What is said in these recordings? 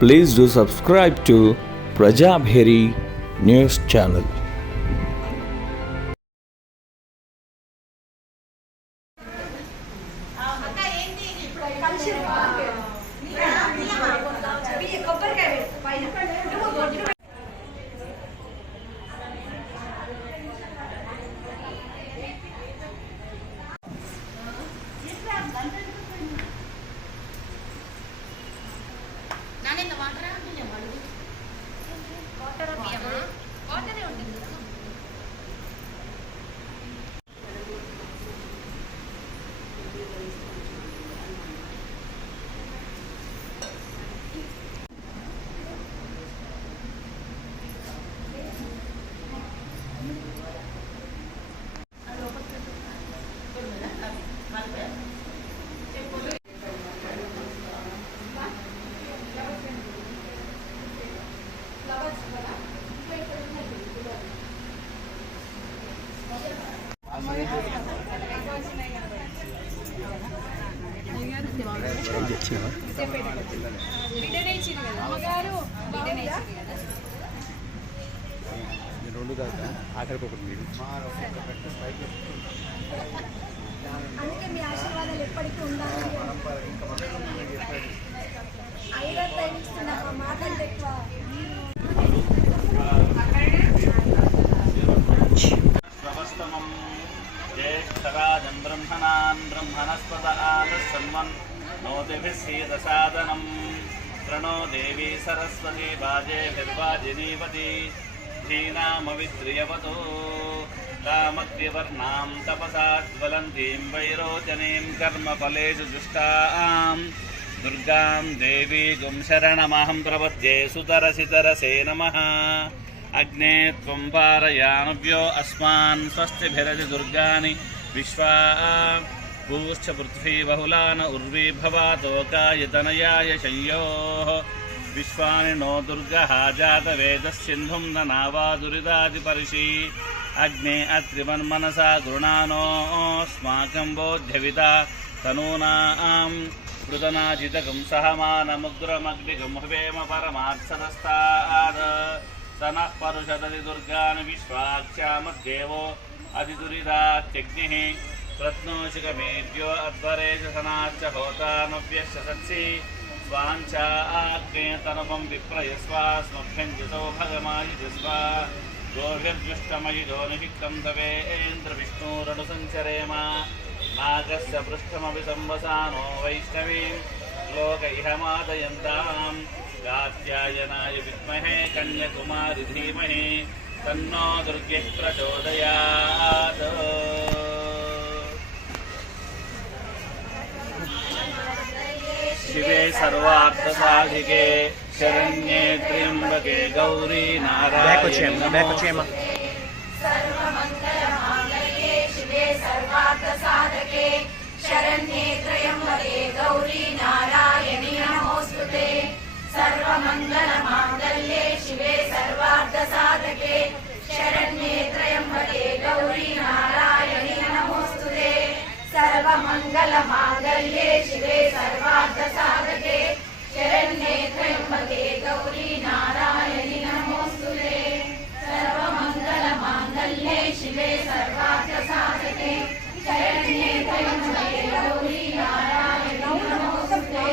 Please do subscribe to Prajabheri News Channel. అందుకే మీ ఆశీర్వాదాలు ఎప్పటికీ ఉండాలని ఐరత్ అయిస్తున్నా మాటలు ఎక్కువ జ్యేష్ఠరాజం బ్రహ్మణాన్ బ్రహ్మణస్పద ఆదసన్మన్ నోతిభిస్సీదసాదనం ప్రణో దేవీ సరస్వతి వాజేభిర్వాజినీవతి ధీనామవిద్రియవతో కామగ్నివర్ణాం తపసా జ్వలంతీం వైరోచనీం కర్మఫలేషు దుష్టాం దుర్గాం దేవీగుం శరణమహం ప్రపద్యే సుతరసితరసే నమః అగ్నే త్వం పారయానవ్యో అస్మాన్ స్వస్తిభిరతి దుర్గాని విశ్వా భూశ్చ పృథ్వీ బహుళాన ఉర్వీ భవాతోకాయతనయాయ శంయోః విశ్వాని నో దుర్గః జాతవేదస్సింధుం ననావాదురిదాదిపరిషి అగ్నే అత్రిమన్మనసా గృణానోస్మాకం బోధ్యవిత తనూనాం పృతనాజితకం సహమానముగ్రమగ్నిగం హవేమ పరమార్థదస్తాద్ సనః పరుషదతి దుర్గాన్ విశ్వాక్ష్యామద్దేవో అతిదురిదాత్యగ్నిః రత్నోషికమేభ్యో అధ్వరేష సనాశ్చ హోతానవ్యశ్చ సత్సి స్వాంఛా ఆగ్నేయతనమం విప్రయస్వాస్మభ్యంజితో భగమాయుజస్వ గోభిర్జుష్టమయుజో నిషిక్తం తవేంద్ర విష్ణురను సంచరేమ నాగస్య పృష్ఠమపి సంవసానో వైష్ణవీం లోక ఇహ మాదయంతాం కాత్యాయనాయ విద్మహే కన్యకుమారి ధీమహి తన్నో దుర్గే ప్రచోదయాత్. శివే సర్వార్థసాధికే శరణ్యే త్ర్యంబకే గౌరీ నారాయణి సర్వమంగళమాంగళ్యే శివే సర్వార్థసాధకే శరణ్యే త్ర్యంబకే గౌరీ నారాయణి నమోస్తుతే. సర్వమంగళమాంగళ్యే శివే సర్వార్థసాధకే శరణ్యే త్ర్యంబకే గౌరీ నారాయణి నమోస్తుతే. సర్వమంగళమాంగళ్యే శివే సర్వార్థసాధకే శరణ్యే త్ర్యంబకే గౌరీ నారాయణి నమోస్తుతే. సర్వమంగళమాంగళ్యే శివే సర్వార్థసాధకే శరణ్యే త్ర్యంబకే గౌరీ నారాయణి నమోస్తుతే.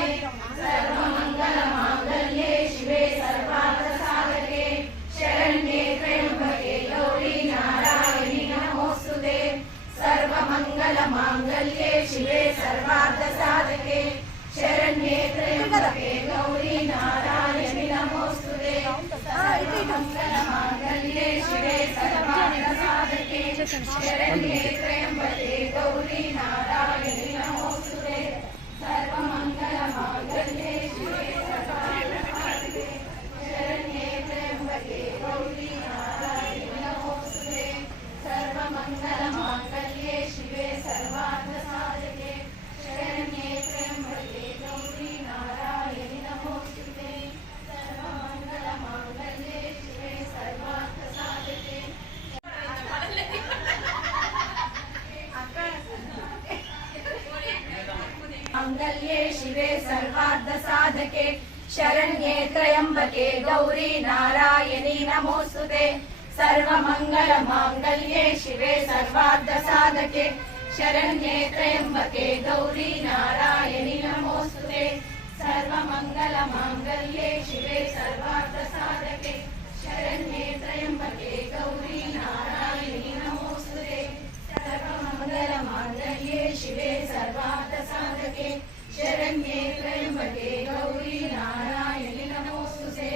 సర్వమంగళమాంగళ్యే శివే సర్వార్థసాధకే శరణ్యే త్ర్యంబకే గౌరీ నారాయణి నమోస్తుతే. సర్వమంగళమాంగళ్యే శివే సర్వార్థసాధకే శరణ్యే త్ర్యంబకే గౌరీ నారాయణి నమోస్తుతే. సర్వమంగళమాంగళ్యే శివే సర్వార్థసాధకే శరణ్యే త్ర్యంబకే గౌరీ నారాయణి నమోస్తుతే. సర్వమంగళమాంగళ్యే శివే సర్వార్థసాధకే శరణ్యే త్ర్యంబకే గౌరీ నారాయణి నమోస్తుతే. సర్వమంగళమాంగళ్యే శివే సర్వార్థసాధకే శరణ్యే త్ర్యంబకే గౌరీ నారాయణి నమోస్తుతే. సర్వమంగళమాంగళ్యే శివే సర్వార్థసాధకే మంగళ్యే శివే సర్వార్థసాధకే शरण्ये त्र्यम्बके गौरी नारायणी नमोस्तुते सर्वमङ्गलमाङ्गल्ये शिवे सर्वार्थसाधके शरण्ये त्र्यम्बके गौरी नारायणी नमोस्तुते सर्वमङ्गलमाङ्गल्ये शिवे सर्वार्थसाधके शरण्ये त्र्यम्बके गौरी नारायणी नमोस्तुते सर्वमङ्गलमाङ्गल्ये शिवे सर्वार्थसाधके शरण्ये त्र्यम्बके गौरी नारायणी नमोस्तुते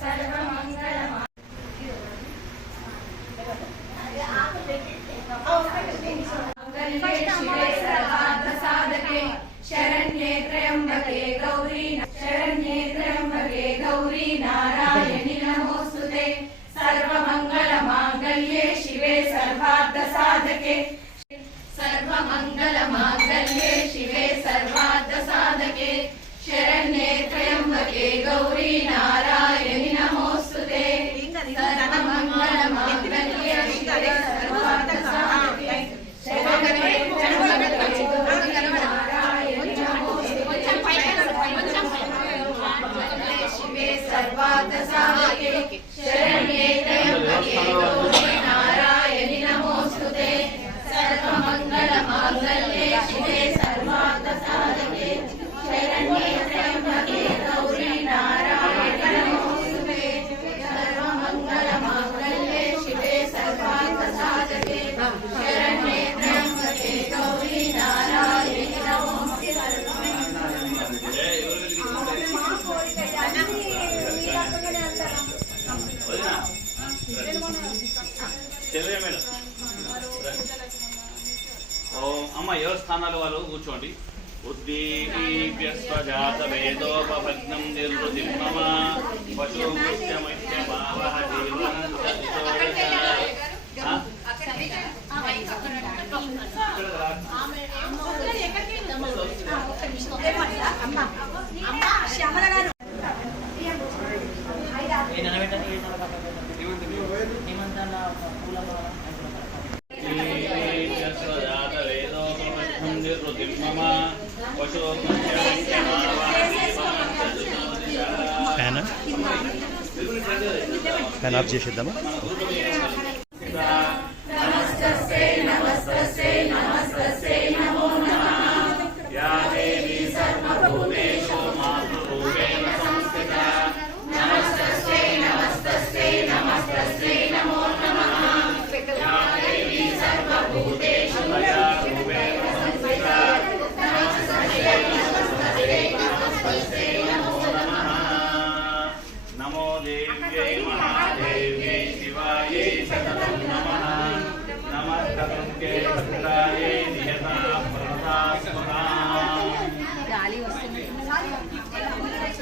सर्वमङ्गलमाङ्गल्ये शिवे सर्वार्थसाधके शरण्ये त्र्यम्बके गौरी नारायणी नमोस्तुते सर्वमङ्गलमाङ्गल्ये शिवे सर्वार्थसाधके सर्वमङ्गलमाङ्गल्ये शिवे सर्वार्थसाधके शरण्ये त्र्यम्बके गौरी नारायणी नमोस्तुते सर्वमङ्गलमाङ्गल्ये शिवे सर्वार्थसाधके शरण्ये त्र्यम्बके गौरी नारायणी नमोस्तुते शिवे सर्वार्थसाधके शरण्ये त्र्यम्बके गौरी नारायणी नमोस्तुते सर्वमङ्गलमाङ्गल्ये शिवे सर्वार्थसाधके शरण्ये त्र्यम्बके गौरी नारायणी नमोस्तुते सर्वमङ्गलमाङ्गल्ये शिवे सर्वार्थसाधके शरण्ये त्र्यम्बके गौरी नारायणी नमोस्तुते అమ్మ ఎవరి స్థానాలు వాళ్ళు కూర్చోండి. ఉద్దీప్యస్వజాత వేదోపభగ్నం నిర్వృతిమమ పశుముఖ్యముఖ్యమావహ ఫ్యాన్ ఆఫ్ చేసేద్దామా? నమస్తస్యై నమస్తస్యై నమస్తస్యై నమో నమః యా దేవీ సర్వభూతేషు మాతృరూపేణ సంస్థితా నమస్తస్యై నమస్తస్యై నమస్తస్యై నమో నమః యా దేవీ సర్వభూతేషు మాతృరూపేణ సంస్థితా నమస్తస్యై నమస్తస్యై నమస్తస్యై నమో నమః నమో దేవ్యై మహాదేవ్యై శివాయై సతతం నమః నమః కృత్యై భద్రాయై నియతా ప్రదాస్మతాం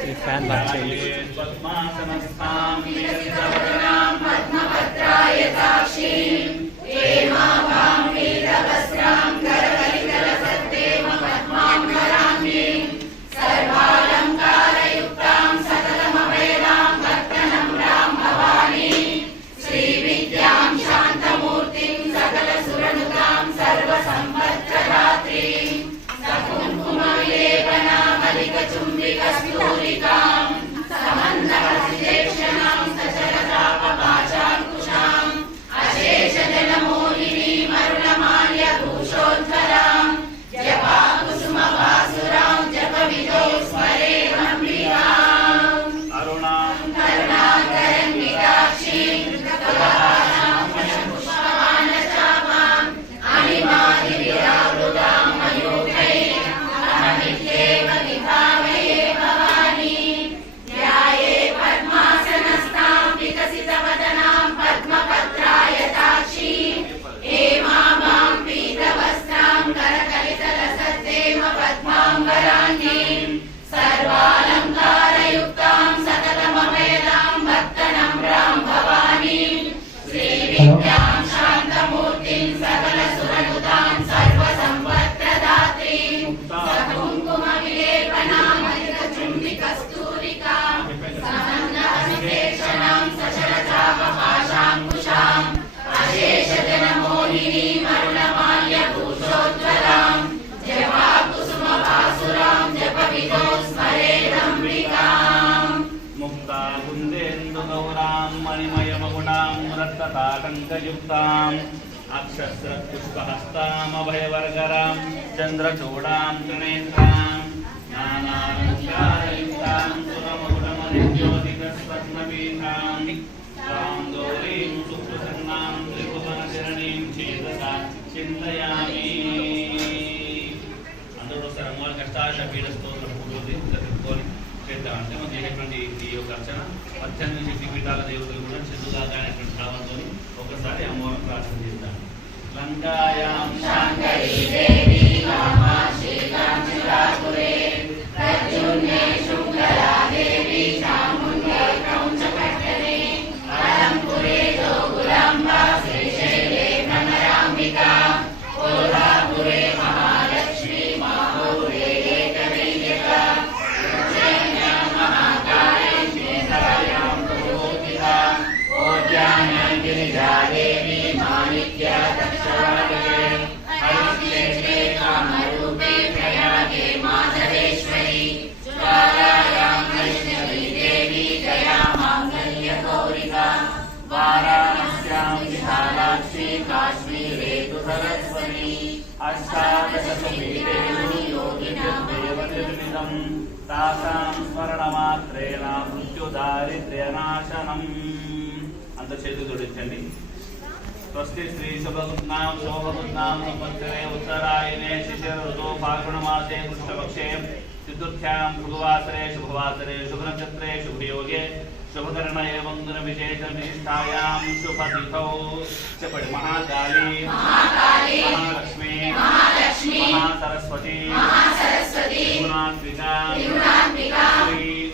ఈ ఫ్యాన్ లాక్ చేయండి. పద్మాసనస్థాం వీరవదనాం పద్మపత్రాయతాక్షీం హేమాభాం వీరవస్త్రాం కరకలితలసత్తేమ పద్మాం వరామ్యీం సర్వాలంకారయుక్తాం సకలమవేదాం భక్తనమ్రాం భవానీం శ్రీవిద్యాం శాంతమూర్తిం సకలసురనుతాం సర్వసంపత్ప్రదాత్రీం సకుంకుమలేపనామలికచుంబికస్తూరికాం సమన్నవసిదేక్షణాం సచరతాపవాచాంకుశాం అశేషజనమోహినీం అరుణ सतताटङ्कयुक्ताम् अक्षस्रपुष्पहस्तामभयवर्गरां चन्द्रचूडां त्रिनेत्रां नानालङ्कारयुक्तां सुरमकुटमनिज्योतिकस्वर्णपीठां तां गौरीं सुप्रसन्नां त्रिभुवनशरणीं चेतसा चिन्तयामि. అందరూ ఒకసారి అమ్మవారి కష్టాశ పీడ స్తోత్రం పూర్తి చదువుకొని చేద్దామంటే మనం చేసేటువంటి ఈ యొక్క అర్చన 18 శక్తిపీఠాల దేవతలు కూడా చెందుదాకా అనేటువంటి భావంతో ఒకసారి అమ్మవారిని ప్రార్థన చేద్దాం. లంకాయాం శాంకరీ దేవి కామాక్షి కాంచనాపురే ప్రద్యుమ్నే శుంకరా దేవి చాముండే కౌంచపట్టనే అలంపురే జోగులాంబా శ్రీశైలే భ్రమరాంబికా కోల్హాపురే మహాలక్ష్మి మాహూరే ఏకవైదికా ఉజ్జయిన్యాం మహాకాళీ శ్రీశైలం పురోహితా ఓద్యానాం గిరిజా దేవి మాణిక్య దక్షవాటికే హరిక్షేత్రే కామరూపే ప్రయాగే మాధవేశ్వరి జ్వాలాయాం వైష్ణవీ దేవి జయా మాంగళ్య గౌరికా వారాణస్యాం విశాలాక్షి కాశ్మీరే తు సరస్వతి అష్టాదశసు పీఠేషు యోగినిర్దేవనిర్మితం తాసాం స్మరణమాత్రేణ మృత్యుదారిద్ర్యనాశనం. అంత చేతులు జోడించండి. స్వస్తి శ్రీ శుభగుణాం శోభగుణాం సంవత్సరే ఉత్తరాయణే శిశిర ఋతు ఫాల్గుణమాసే కృష్ణపక్షే చతుర్థ్యాం భృగువాసరే శుభవాసరే శుభనక్షత్రే శుభయోగే శుభకరణ ఏవం గుణ విశేష విశిష్టాయాం శుభతిథౌ చెప్పండి. మహాకాళీ మహాలక్ష్మి మహాసరస్వతి త్రిగుణాత్మిక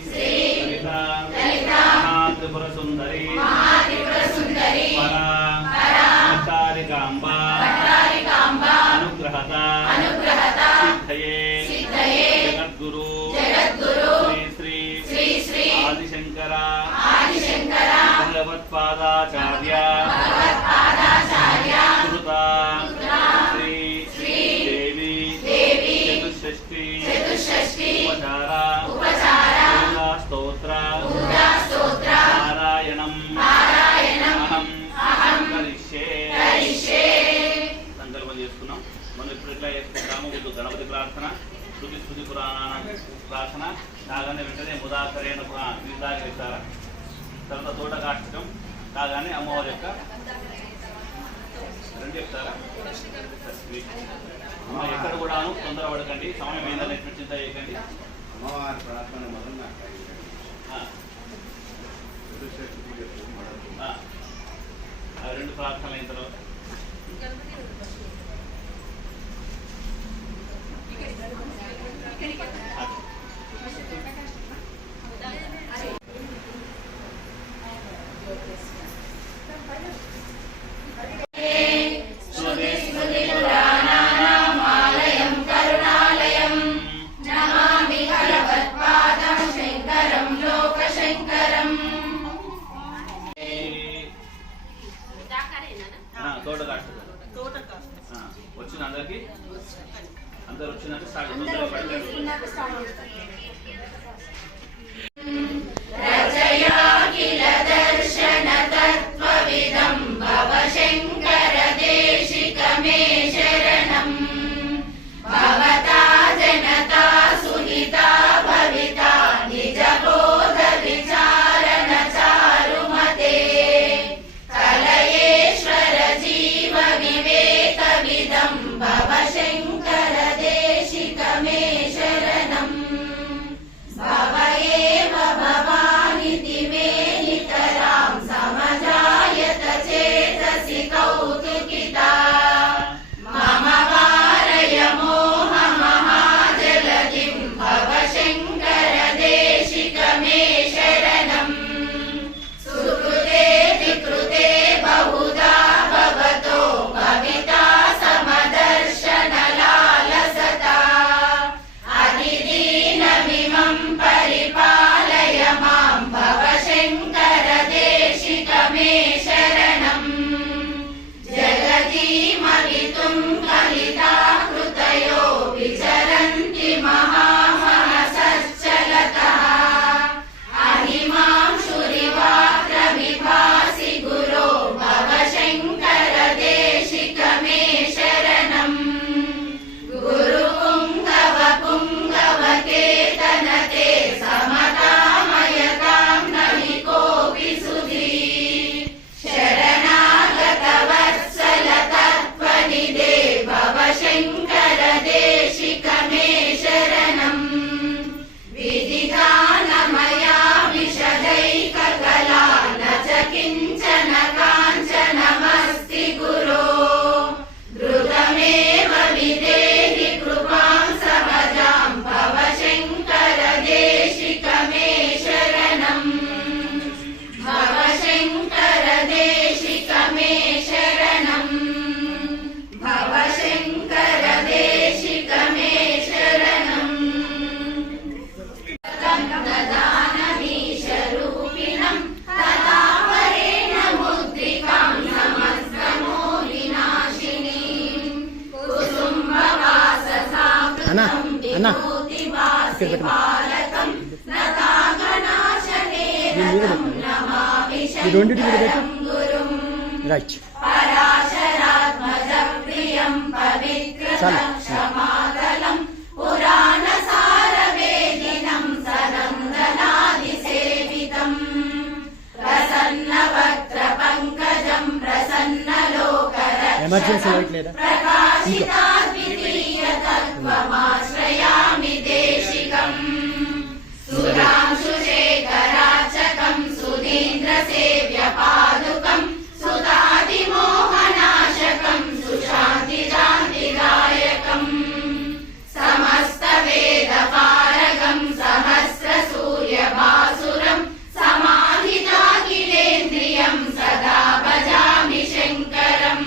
శ్రీ లలిత మహాత్రిపుర సుందరి పరాకాంబా అనుగ్రహత సిద్ధయే జగద్గురు శ్రీ శ్రీ ఆదిశంకర భగవత్పాదాచార్య కృత శ్రీ దేవి చతుషష్ఠి ఉపచార స్తోత్ర నారాయణం అహం కరిష్యే. సంకల్పం చేసుకున్నాం. మనం ఇప్పుడు ఎట్లా చేసుకుంటాము? ముందు గణపతి ప్రార్థన, శృతి పురాణ ప్రార్థన కాగానే వెంటనే ముదాకరైన దాకా ఇస్తారా, తర్వాత తోట కాష్టం కాగానే అమ్మవారి యొక్క రెండు చెప్తారా. ఎక్కడ కూడాను తొందరపడకండి, సమయం ఏందని చింత చేయకండి. అమ్మవారి ప్రార్థన మొదలు రెండు ప్రార్థనలు అయిన తర్వాత పురాణానామాలయం కరుణాలయం నమామి భగవత్పాదం శంకర నమామి ఈ రెండింటి మీద పెట్టు. శంకరం గురుం రైట్. పరాశరాత్మజ ప్రియం పవిత్రం క్షమాతలం పురాణ సారవేదినం సనందనాదిసేవితం ప్రసన్నవక్త్ర పంకజం ప్రసన్నలోకర ఎమర్జెన్సీ లైట్ లేదా? ప్రకాశితాద్వితీయ తత్వమాశ్రయామి దేశికం సురాంశుశేఖరాచకం సుధీంద్రసేవ్య పాదుకం సుతాదిమోహనాశకం సుశాంతిదాయకం సమస్త వేద పారగం సహస్ర సూర్య భాసురం సమాహితాఖిలేంద్రియం సదా భజామి శంకరం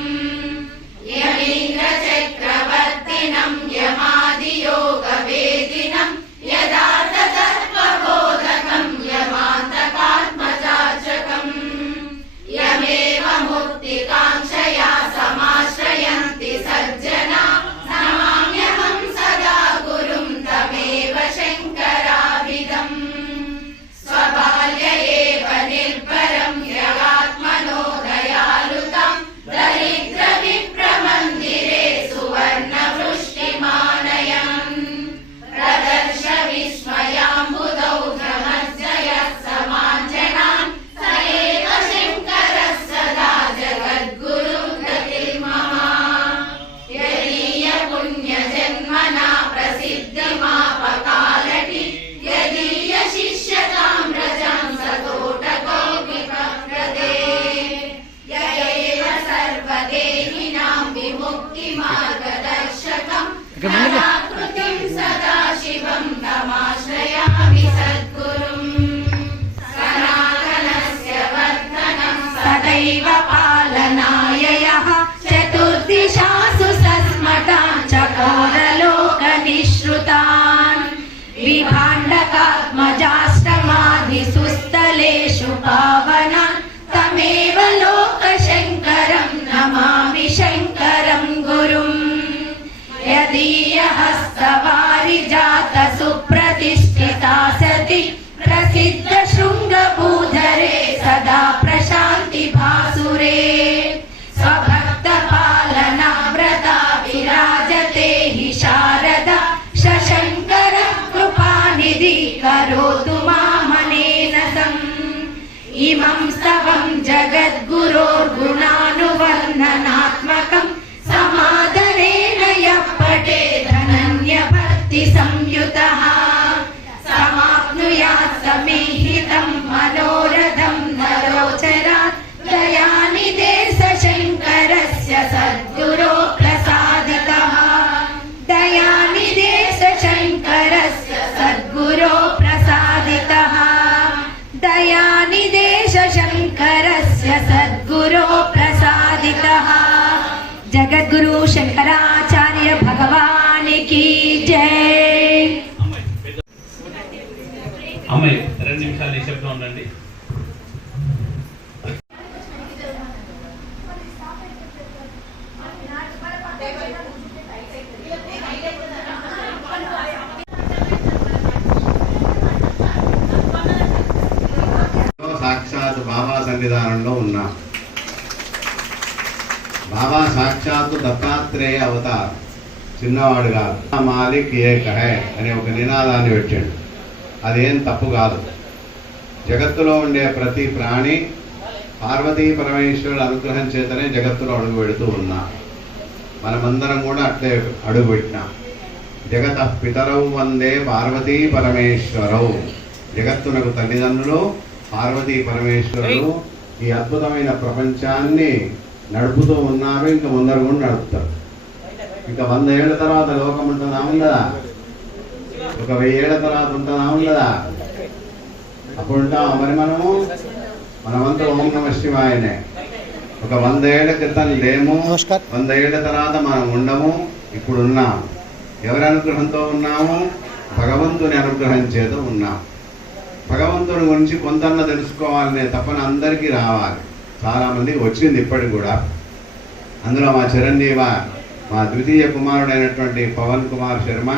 యమీంద్ర చక్రవర్తినం యమాదియోగ వేదినం యదార్థ తత్వబోధకం యమాంతకాత్మజాచకం యమేవ ముక్తికాంక్షయా సమాశ్రయంతి సజ్జనా నమామ్యహం సదా గురుం తమేవ శంకరాభిదం స్వబాల్య ఏవ నిర్భరం యగాత్మనో దయాలుతం దరిద్ర విప్రమందిరే సువర్ణ వృష్టిమానయం ప్రదర్శ విస్మయాంబుదౌ భ్రమజ్జయ సమాంజనాన్ స ఏవ శంకరः సదా జగద్గురుం గతిర్మమ యదీయ పుణ్యజన్మనా ప్రసిద్ధిమాపకాలటి యదీయ శిష్యతాం రజం సతోటకౌపికప్రదే యయేవ సర్వదేహినాం విముక్తిమార్గదర్శకం కళాకృతిం సదాశివం తమాశ్రయామి సద్గురుం సనాతనస్య వర్ధనం సదైవ పాలనాయ యః చతుర్దిశాసు సస్మతాన్ చకోరలోకనిశ్రుతాన్ విభాండకాత్మజాష్టమాదిసుస్థలేషు పావనాన్ తమేవ లోకశంకరం నమామి శంకరం గురుం యదీయ హస్తవారిజాత సుప్రతిష్ఠితా సతి ప్రసిద్ధ శృంగభూధరే సదా ప్రశాంతి భాసురే స్వభక్త పాలనా వ్రత విరాజతే హి శారద శశంకర కృపానిధి కరోతు మామనేన సం ఇమం స్తవం జగద్గురోర్గుణానువర్ణనాత్మకం సమాదరేణ యః పఠేత్ ధనన్యభక్తి సంయుతః సమాప్నుయాత్ సమీహితం మనోరథం నరోచరాత్ దయానిధే శంకరస్య సద్గురో ప్రసాదితః దయానిధే శంకరస్య సద్గురో ప్రసాదితః దయానిధే శంకరస్య సద్గురో ప్రసాదితః జగద్గురు శంకరాచార్య భగవాన్ की जय। అమ్మాయి 2 నిమిషాలు నిశ్శబ్దం ఉండండి. సాక్షాత్ బాబా సన్నిధానంలో ఉన్నాం. బాబా సాక్షాత్తు దత్తాత్రేయ అవతార్, చిన్నవాడుగా మాలిక్ ఏక హై అనే ఒక నినాదాన్ని పెట్టాడు. అదేం తప్పు కాదు. జగత్తులో ఉండే ప్రతి ప్రాణి పార్వతీ పరమేశ్వరుడు అనుగ్రహం చేతనే జగత్తులో అడుగు పెడుతూ ఉన్నా. మనమందరం కూడా అట్లే అడుగు పెట్టినాం. జగత పితరౌ వందే పార్వతీ పరమేశ్వరౌ. జగత్తునకు తల్లిదండ్రులు పార్వతీ పరమేశ్వరుడు ఈ అద్భుతమైన ప్రపంచాన్ని నడుపుతూ ఉన్నారు. ఇంకా ముందర కూడా నడుపుతారు. ఇంకా 100 ఏళ్ల తర్వాత లోకం ఉంటుందా ఉండదా? ఒక 1000 ఏళ్ల తర్వాత ఉంటుందా ఉండదా? అప్పుడు ఉంటాం మరి మనమంతా ఓం నమ శివాయనే. ఒక 100 ఏళ్ల క్రితం లేము, 100 ఏళ్ల తర్వాత మనం ఉండము, ఇప్పుడు ఉన్నాం. ఎవరి అనుగ్రహంతో ఉన్నాము? భగవంతుని అనుగ్రహం చేత ఉన్నాం. భగవంతుని గురించి కొంతన్నా తెలుసుకోవాలనే తపన అందరికీ రావాలి. చాలామందికి వచ్చింది ఇప్పటికి కూడా. అందులో మా చిరంజీవ, మా ద్వితీయ కుమారుడైనటువంటి పవన్ కుమార్ శర్మ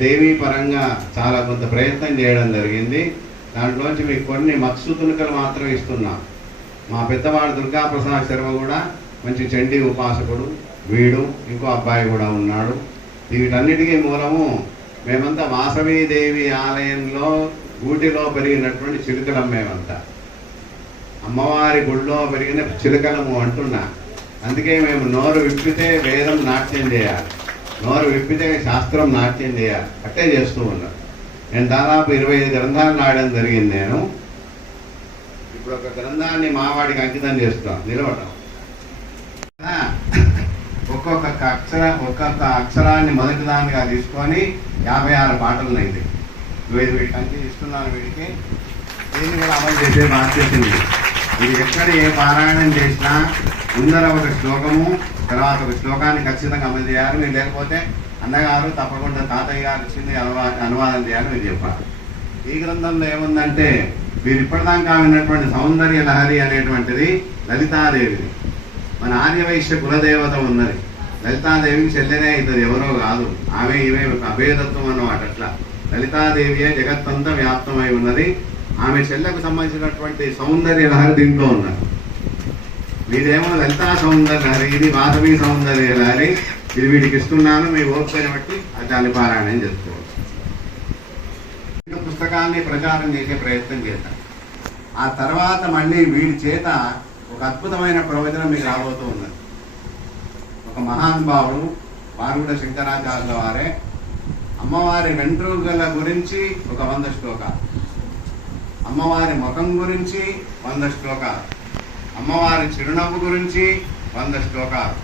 దేవీ పరంగా చాలా కొంత ప్రయత్నం చేయడం జరిగింది. దాంట్లోంచి మీకు కొన్ని మత్స్సు తునుకలు మాత్రం ఇస్తున్నాం. మా పెద్దవాడు దుర్గాప్రసాద్ శర్మ కూడా మంచి చండీ ఉపాసకుడు, వీడు ఇంకో అబ్బాయి కూడా ఉన్నాడు. వీటన్నిటికీ మూలము మేమంతా వాసవీదేవి ఆలయంలో గూటిలో పెరిగినటువంటి చిలుకలం. మేమంతా అమ్మవారి గుళ్ళో పెరిగిన చిలుకలము అంటున్నా. అందుకే మేము నోరు విప్పితే వేదం నాట్యం చేయాలి, నోరు విప్పితే శాస్త్రం నాట్యం చేయాలి, అట్టే చేస్తూ ఉన్నాం. నేను దాదాపు 25 గ్రంథాలు రాయడం జరిగింది. నేను ఇప్పుడు ఒక గ్రంథాన్ని మావాడికి అంకితం చేస్తాం. నిలవటం ఒక్కొక్క అక్షరాన్ని మొదటి దానిగా తీసుకొని 56 పాటలు అయితే వీటికి అంకి ఇస్తున్నాను. వీడికి దీన్ని కూడా అమలు చేసే బాధ్యత ఉంది. ఇది ఎక్కడ ఏ పారాయణం చేసినా ముందర ఒక శ్లోకము, తర్వాత ఒక శ్లోకాన్ని ఖచ్చితంగా అమలు చేయాలి. మీరు లేకపోతే అన్నగారు తప్పకుండా తాతయ్య గారు ఇచ్చింది అనువాదం చేయాలి మీరు చెప్పాలి. ఈ గ్రంథంలో ఏముందంటే మీరు ఇప్పటిదాకా విన్నటువంటి సౌందర్య లహరి అనేటువంటిది లలితాదేవిది. మన ఆర్యవైశ్య కులదేవత ఉన్నది. లలితాదేవికి చెల్లెనే అవుతుంది, ఎవరో కాదు. ఆమె ఈమె అభేదత్వం అన్నమాట. అట్లా లలితాదేవియే జగత్తంతా వ్యాప్తమై ఉన్నది. ఆమె చెల్లెకు సంబంధించినటువంటి సౌందర్య లహరి దీంట్లో ఉన్నది. మీదేమో లలితా సౌందర్య లహరి, ఇది వాసవి సౌందర్య లహరి. ఇది వీడికి ఇస్తున్నాను, మీ ఓపికని బట్టి దాన్ని పారాయణం చేసుకోవచ్చు. పుస్తకాన్ని ప్రచారం చేసే ప్రయత్నం చేద్దాం. ఆ తర్వాత మళ్ళీ వీడి చేత ఒక అద్భుతమైన ప్రవచనం మీకు రాబోతూ ఉన్నది. ఒక మహానుభావుడు పార్వత శంకరాచార్యుల వారే అమ్మవారి వెంట్రుకల గురించి ఒక 100 శ్లోకాలు, అమ్మవారి ముఖం గురించి 100 శ్లోకాలు, అమ్మవారి చిరునవ్వు గురించి 100 శ్లోకాలు,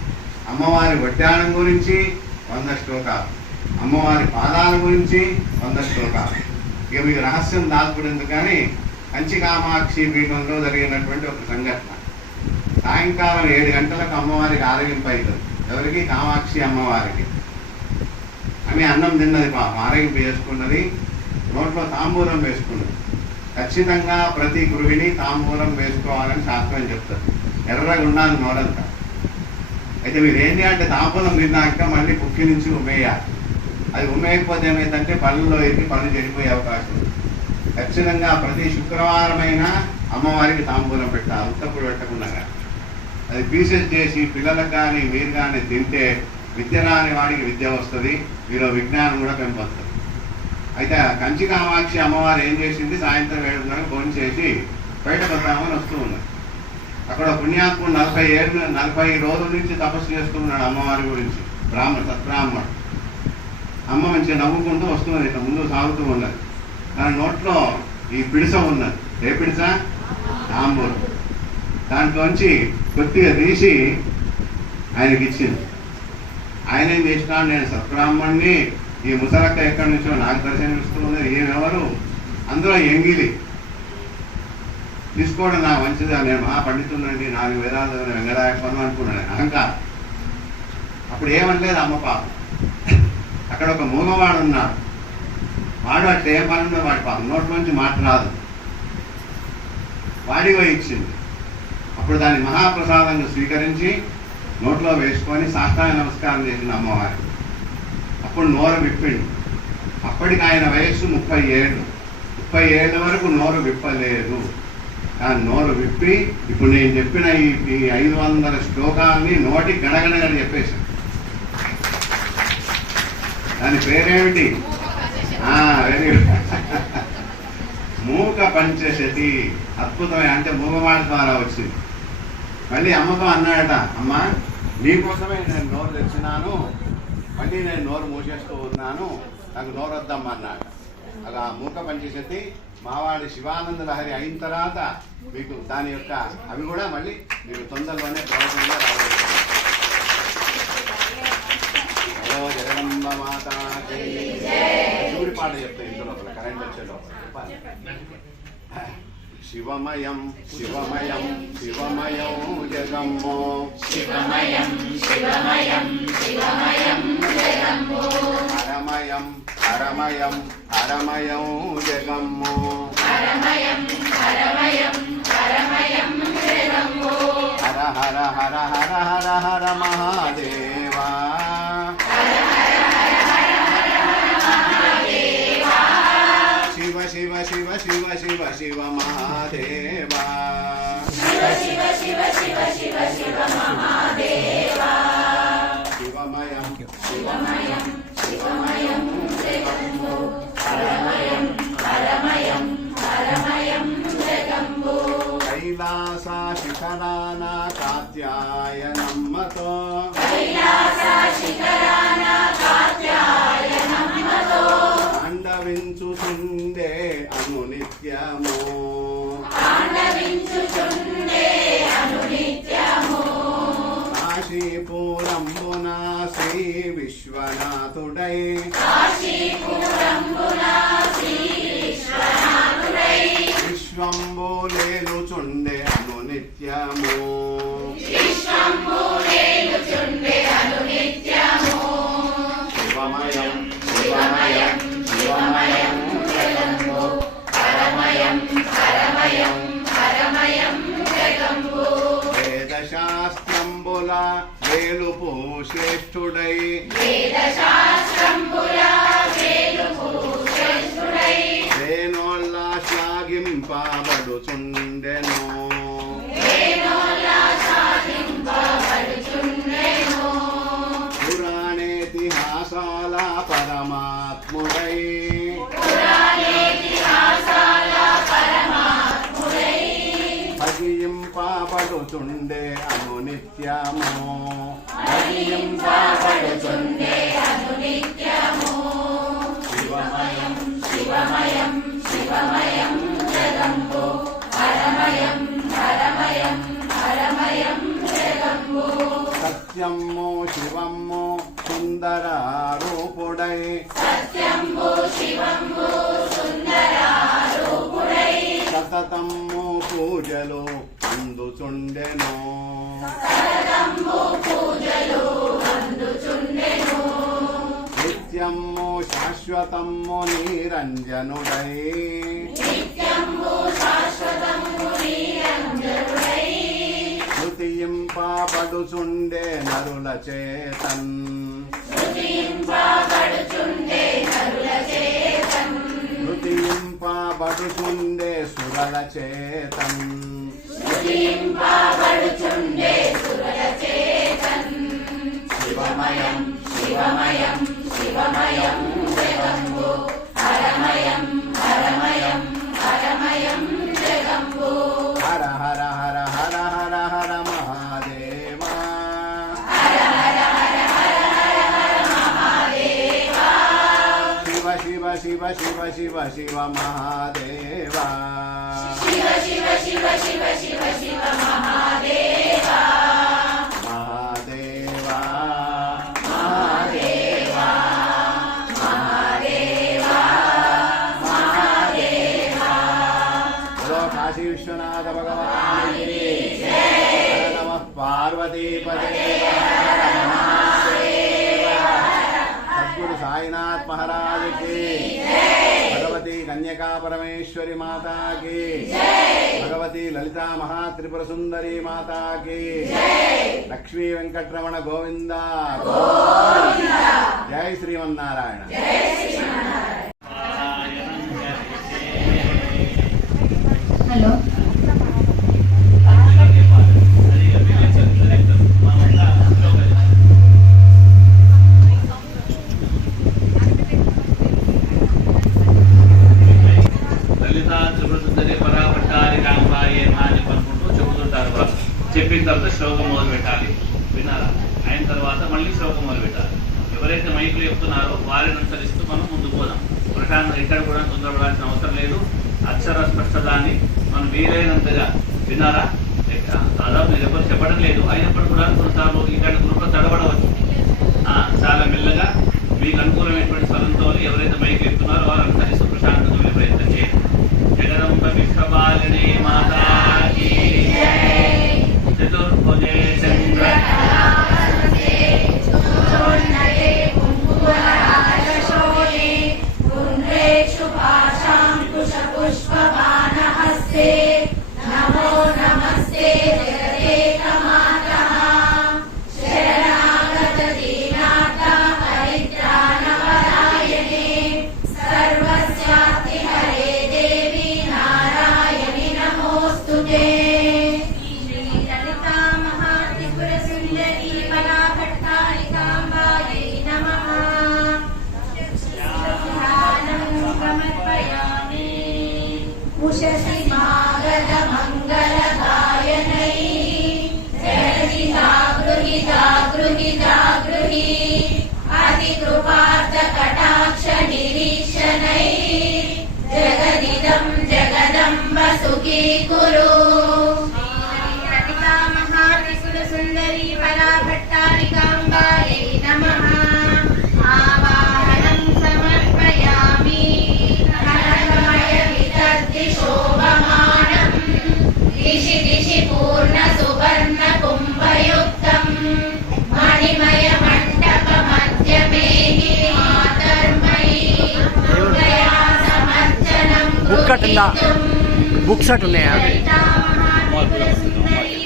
అమ్మవారి వడ్డాణం గురించి 100 శ్లోకాలు, అమ్మవారి పాదాల గురించి 100 శ్లోకాలు. ఇక మీకు రహస్యం దాచుకునేందుకు కానీ కంచి కామాక్షి పీఠంలో జరిగినటువంటి ఒక సంఘటన. సాయంకాలం 7 గంటలకు అమ్మవారికి ఆరగింపు అవుతుంది. ఎవరికి? కామాక్షి అమ్మవారికి. ఆమె అన్నం తిన్నది, పాపం ఆరగింపు చేసుకున్నది, నోట్లో తాంబూలం వేసుకున్నది. ఖచ్చితంగా ప్రతి గృహిణి తాంబూలం వేసుకోవాలని శాస్త్రం చెప్తుంది. ఎర్రగా ఉండాలి నోరంతా. అయితే మీరు ఏంటి అంటే తాంబూలం తిన్నాక మళ్ళీ పుక్కి నుంచి ఉమ్మేయాలి. అది ఉమ్మేయకపోతే ఏమైందంటే పళ్ళలో ఎక్కి పళ్ళు చెడిపోయే అవకాశం ఉంది. ఖచ్చితంగా ప్రతి శుక్రవారమైనా అమ్మవారికి తాంబూలం పెట్టాలి, ఉత్తప్పుడు పెట్టకుండా. అది పీసెస్ చేసి పిల్లలకు కానీ మీరు కానీ తింటే విద్య రాని వాడికి విద్య వస్తుంది, మీలో విజ్ఞానం కూడా పెంపొస్తుంది. అయితే కంచి కామాక్షి అమ్మవారు ఏం చేసింది, సాయంత్రం 7:30 ఫోన్ చేసి బయటకు వద్దామని వస్తూ ఉన్నది. అక్కడ పుణ్యాత్ముడు 40 రోజుల నుంచి తపస్సు చేస్తున్నాడు అమ్మవారి గురించి, సత్బ్రాహ్మణుడు. అమ్మ మంచిగా నవ్వుకుంటూ వస్తున్నది, ఇట్లా ముందు సాగుతూ ఉన్నది. దాని నోట్లో ఈ పిడిస ఉన్నది. ఏ పిడిస? తాంబూలం. దాంట్లోంచి కొద్దిగా తీసి ఆయనకి ఇచ్చింది. ఆయన ఏం చేసినాడు, నేను సత్బ్రాహ్మణ్ణి, ఈ ముసలక్క ఎక్కడి నుంచో నాకు దర్శనమిస్తూ ఉన్నది, ఏమెవరు? అందులో ఎంగిలి తీసుకోవడం నాకు మంచిదా, నేను మహాపండితుండండి, 4 వేదాలు వెంకటాయప్పను అనుకున్నాను, అహంకారం. అప్పుడు ఏమనలేదు అమ్మ పాపం. అక్కడ ఒక మూగవాడు ఉన్నాడు, వాడు అట్లా ఏం పనుందో వాడి పాపం నోట్లోంచి మాట రాదు, వాడిగా ఇచ్చింది. అప్పుడు దాన్ని మహాప్రసాదంగా స్వీకరించి నోట్లో వేసుకొని సాష్టాంగ నమస్కారం చేసిన అమ్మవారి. అప్పుడు నోరు విప్పిండు. అప్పటికి ఆయన వయస్సు 30 ఏళ్ళు. 30 ఏళ్ళ వరకు నోరు విప్పలేదు. కానీ నోరు విప్పి ఇప్పుడు నేను చెప్పిన ఈ 500 శ్లోకాలని నోటి గడగడగడ చెప్పేశాను. దాని పేరేమిటి? వెరీ గుడ్, మూక పంచశతి. అద్భుతమే, అంటే మూగమాడ ద్వారా వచ్చింది. మళ్ళీ అమ్మతో అన్నాడట, అమ్మ నీకోసమే నేను నోరు తెచ్చినాను, మళ్ళీ నేను నోరు మూసేస్తూ ఉన్నాను, నాకు నోరు వద్దమ్మా అన్నాడు. అలా మూక పంచశతి మావాడి శివానంద లహరి అయిన తర్వాత మీకు దాని యొక్క అవి కూడా మళ్ళీ మీరు తొందరలోనే ప్రవచనంలో రాబోతున్నారు. జగదంబ మాత శివుడి పాట చెప్తే ఇంట్లో లోపల కరెంట్ వచ్చే లోపల శివమయం శివమయం శివమయం జగమ్మో, శివమయం శివమయం శివమయం జగమ్మో, హరమయం హరమయం హరమయం జగమ్మో, హరమయం హరమయం హరమయం జగమ్మో, హర హర హర హర హర హర మహాదేవా, శివ శివ శివ शिव शिव शिव महादेवा शिव शिव शिव शिव शिव शिव महादेवा शिवमयं शिवमयं शिवमयं जगम्बो हरमयं हरमयं हरमयं जगम्बो कैलासा शिखराना कात्यायनं मतो कैलासा शिखराना कात्यायनं मतो ताण्डविंचुचुण्डे अनुनित्यमो ताण्डविंचुचुण्डे अनुनित्यमो काशीपुरम्बुना श्री विश्वनाथुडै काशीपुरम्बुना श्री विश्वनाथुडै विश्वम्बुलेलुचुण्डे अनुनित्यमो विश्वम्भुरेलुचुण्डे अनुनित्यमो शिवमयं शिवमयं शिवमयं जगम्बो हरमयं हरमयं हरमयं जगम्बो वेदशास्त्रम्बुल वेलुपु श्रेष्ठुडै वेदशास्त्రంబుల వేలుపు శ్రేష్ఠుడై వేణోళ్ళ శ్లాఘింపబడుచుండెను వేణోల సాధింపబడుచుండెను పురాణేతిహాసాల పరమాత్ముడై పురాణేతిహాసాల పరమాత్ముడై భజింపబడుచుండే అనునిత్యము భజింపబడుచుండే అనునిత్యము శివమయం శివమయం శివమయం జగంబో హరమయం హరమయం హరమయం జగంబో సత్యము శివము సుందర రూపుడై సత్యంబో శివంబో సుందరారూపుడై సతతము పూజలు అందుచుండెను సతతంబు పూజలు అందుచుండెను నిత్యము శాశ్వతము నిరంజనుడై నిత్యంబు శాశ్వతంబు నిరంజనుడై శృతింపబడుచుండే నరుల చేతన్ స్తుతింపబడుచుండే నరుల చేతన్ శృతింపబడుచుండే సురల చేతన్ స్తుతింపబడుచుండే సురల చేతన్ శివమయం శివమయం శివమయం జగంబో హరమయం హరమయం హరమయం జగంబో హర హర హర హర హర హర మహాదేవా హర హర హర హర హర హర మహాదేవా శివ శివ శివ శివ శివ శివ మహాదేవా శివ శివ శివ శివ శివ శివ మహాదేవా మహాదేవా మహాదేవా మహాదేవా మహాదేవా హలో కాశీ విశ్వనాథ భగవానికి హర నమః పార్వతీపదే సద్గురు సాయినాథ్ మహారాజ్ కి భగవతి కన్యకా పరమేశ్వరి మాతా కి భగవతి లలితా మహాత్రిపుర సుందరి మాతా కి లక్ష్మీ వెంకటరమణ గోవింద జై శ్రీమన్నారాయణ హలో లలితా త్రిపురసుందరి పరాపట్టారి రాంబాయి అని అనుకుంటూ చెబుతుంటారు వాళ్ళు. చెప్పిన తర్వాత శ్లోకం మొదలు పెట్టాలి. విన్నారా? అయిన తర్వాత మళ్ళీ శ్లోకం మొదలు పెట్టాలి. ఎవరైతే మైకులు చెప్తున్నారో వారిని అనుసరిస్తూ మనం ముందుకు పోదాం. ప్రశాంతం ఎక్కడ కూడా తొందరపడాల్సిన అవసరం లేదు. అక్షర స్పష్టతాన్ని మనం వీలైనంతగా విన్నారా? దాదాపు నేను ఎవరు చెప్పడం లేదు, అయినప్పుడు కూడా కొన్నిసార్లు ఇక్కడ గ్రూప్లో తడబడవచ్చు. చాలా మెల్లగా మీకు అనుకూలమైనటువంటి స్వరంతో ఎవరైతే మైక్ చెప్తున్నారో వారు అనుసరిస్తూ ప్రశాంతంగా వెళ్ళే ప్రయత్నం చేయండి. జగదంబ విశ్వపాలిని మాతాకి చతుర్భుజే చంద్ర పుష్పబాణహస్తే నమో నమస్తే జగదేకమాతః శరణాగత దీనాథ పరిత్రాణపరాయణే సర్వస్యాస్తి హరే దేవి उषसि मागधमङ्गलगायनैः जगति जागृहि जागृहि जागृहि अतिकृपार्थकटाक्षनिरीक्षणैः जगदिदं जगदम्ब सुखी कुरु। सुंदरी पराभट्टारिकाम्बायै नमः। आवाहनं समर्पयामि कनकमय वितर्दिशोभमानं दिशि दिशि पूर्ण सुवर्ण कुम्भयुक्तं मणिमय मण्डप मध्यमे मातर्मयी दया समर्चनं बुक्स ఉన్నాయా?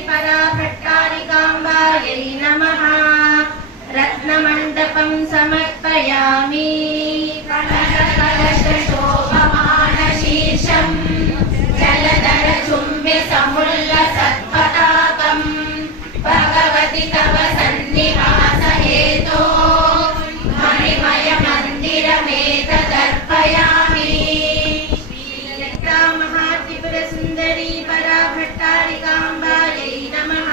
पराभट्टारिकाम्बायै नमः। रत्नमण्डपं समर्पयामि कनककलशोभमानशीर्षं जलधरचुम्बि समुल्लसत्पताकं भगवति तव सन्निवासहेतो मणिमयमन्दिरमेतदर्पयामि। महात्रिपुरसुन्दरी पराभट्टारिकाम्बायै नमः।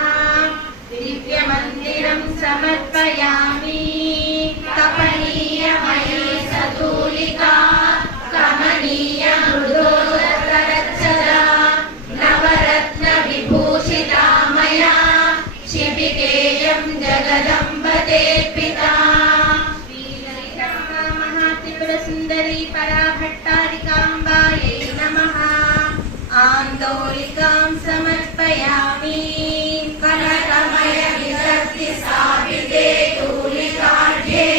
दिव्यमन्दिरं समर्पयामि कमनीयमयी सतूलिका कमनीय मृदोदरच्छदा नवरत्नविभूषिता मया शिबिकेयं जगदम्बते पिता। महात्रिपुरसुन्दरी पराभट्टारिकाम्बायै नमः। आन्दोलिकां समर्पयामि कनकमय विदर्ति स्थापिते तूलिकाढ्ये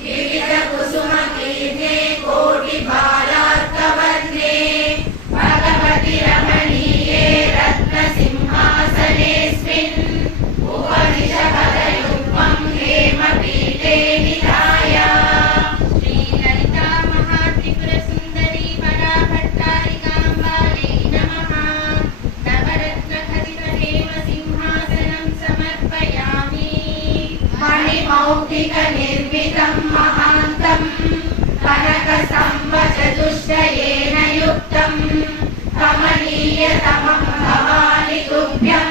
विविध कुसुमकीर्णे कोटिबालार्कवर्णे भगवति रमणीये रत्नसिंहासनेऽस्मिन् उपनिषदयुग्मं हेमपीठे निधाय। श्रीललिता महात्रिपुरसुन्दरी पराभट्टारिकाम्बायै नमः। नवरत्नखचितहेमसिंहासनं समर्पयामि मणिमौक्तिकनिर्मितं महान्तं कनकस्तम्भचतुष्टयेन युक्तं कमनीयतमं भवानि तुभ्यं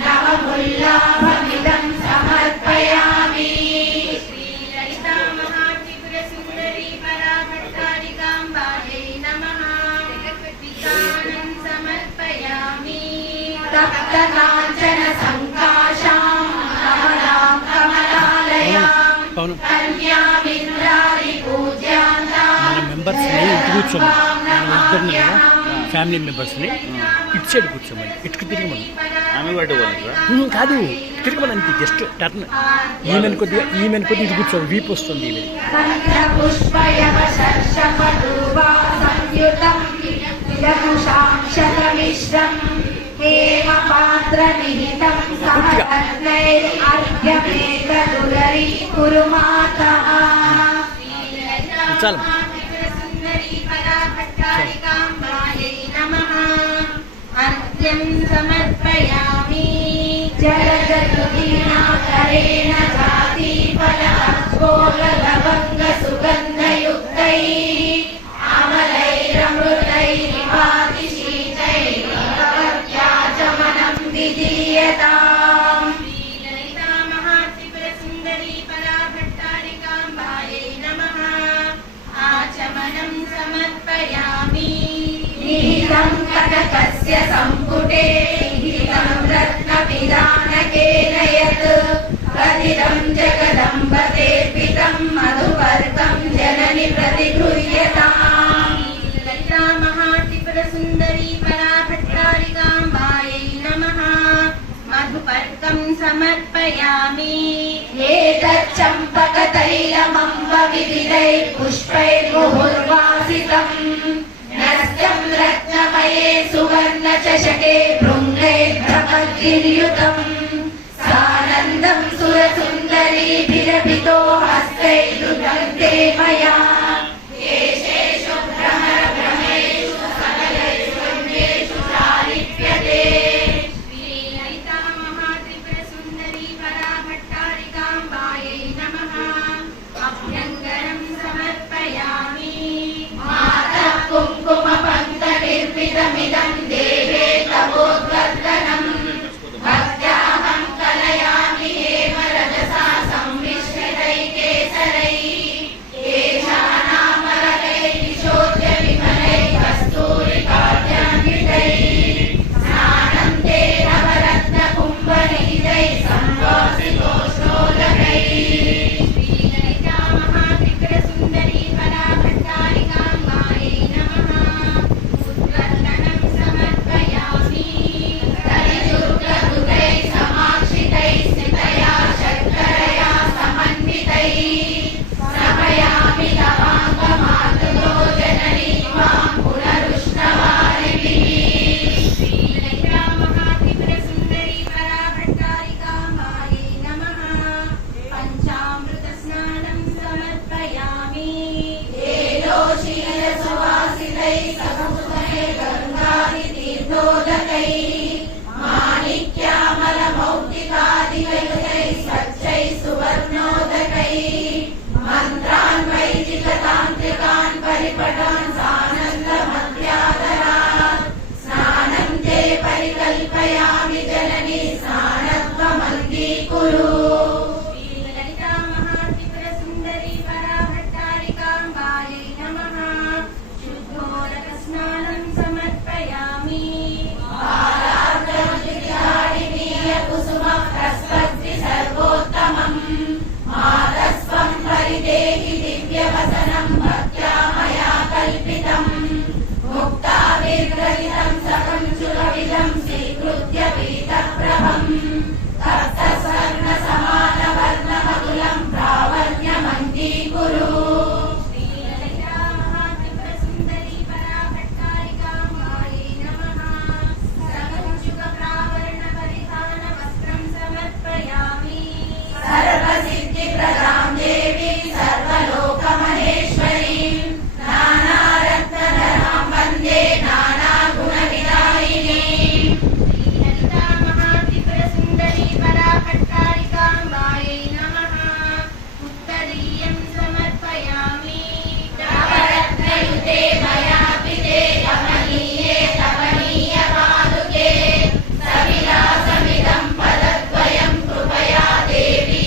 नवमुल्लाभमिदं समर्पयामि। श्रीललिता महात्रिपुरसुन्दरी पराभट्टारिकाम्बायै नमः। वितानं समर्पयामि तप्तकाञ्चन सङ्काशां कमलां कमलालयां कन्यामिन्द्रादिपूज्यान्तां మెంబర్స్ని ఇటు కూర్చోమని ఇద్దరిని కదా ఫ్యామిలీ మెంబర్స్ని ఇటు సైడ్ కూర్చోమని ఇటుకు తిరగమని కాదు తిరగమని అంతే జస్ట్ టర్న్ ఈమెను కొద్దిగా ఇటు కూర్చోండి వీపు వస్తుంది ఈమె हेमपात्रनिहितं सहरत्नैर्घ्यमेतदुदरी कुरुमातः। सुन्दरी पराभट्टारिकाम्बायै नमः। अर्घ्यं समर्पयामि जलदधुदीनाकरेण जातिफलभोगलवङ्गसुगन्धयुक्तैः अमलैरमृतैरिवातिशीतैर्भवत्याचमनं विधीयताम्। श्रीललिता महात्रिपुरसुन्दरी पराभट्टारिकाम्बायै नमः। आचमनं समर्पयामि निहितं कनकस्य सम्पुटे हितं रत्नपिदानकेन यत् कथितं जगदम्बते पितं मधुपर्कं जननि प्रतिगृह्यताम्। ललिता महात्रिपुरसुन्दरी पराभट्टारिकाम्बायै नमः। मधुपर्कं समर्पयामि एतच्चम्पकतैलमम्ब विविधैः पुष्पैर्मुहुर्वासितं नस्यं रत्नमये सुवर्णचषके भृङ्गैर्भ्रमद्भिर्युतं सानन्दं सुरसुन्दरीभिरभितो हस्तैर्दुग्धे मया केशेषु भ्रमरभ्रमेषु सकलैषु अन्येषु चालिप्यते। श्रीललिता महात्रिपुरसुन्दरी पराभट्टारिकाम्बायै नमः। अभ्यङ्गनं समर्पयामि मातः कुङ्कुमपङ्कनिर्मित अर्पितमिदं देवे तवोद्वर्धनम् भक्त्याहं कलयामि हेम रजसा संमिश्रितैकेसरैः केशानामरकैः विशोध्य विमलैः कस्तूरिकाद्यान्वितैः स्नानं ते नवरत्नकुम्भनिहितैः संवासितोष्णोदकैः श्रीललिता महात्रिपुरसुन्दरी पराभट्टारिकाम्बायै नमः उद्वर्तनं समर्पयामि तरिजुर्गदुगैः समाक्षितैः स्थितया शर्करया समन्वितैः समयामि तवाङ्गमातुलो जननी त्वां पुनरुष्णवारिभिः श्रीललिता महात्रिपुरसुन्दरी पराभट्टारिकाम्बायै नमः पञ्चामृतस्नानं समर्पयामि शीलसुवासितैः समुद्रे गङ्गादितीर्थोदकैः माणिक्यामलमौक्तिकादिकैः स्वच्छैः सुवर्णोदकैः मन्त्रान् वैदिकतान्त्रिकान् परिपठान् सानन्दमध्यादरात् स्नानं ते परिकल्पयामि जननी स्नानत्वमङ्गीकुरु श्रीललिता महात्रिपुरसुन्दरी पराभट्टारिकाम्बायै नमः शुद्धोदकस्नानं समर्पयामि कुसुमप्रस्पत्ति सर्वोत्तमम् मातस्त्वं परिदेहि दिव्यवसनं भक्त्या मया कल्पितम् मुक्ताविर्ग्रहितं सकञ्चुलविदं स्वीकृत्य पीतप्रभम् तप्तस्वर्णसमानवर्णमतुलं प्रावर्ण्यमङ्गीकुरु श्रीललिता महात्रिपुरसुन्दरी पराभट्टारिकाम्बायै नमः सकञ्चुकप्रावरणपरिधानवस्त्रं समर्पयामि सर्वसिद्धिप्रदां देवीं सर्वलोकमहेश्वरीं नानारत्नधरां वन्दे नानागुणविदायिनीं श्रीललिता महात्रिपुरसुन्दरी पराभट्टारिकाम्बायै नमः उत्तरीयं समर्पयामि नवरत्नयुते मयापिते कमनीये कमनीयपादुके सविलासमिदं पदद्वयं कृपया देवी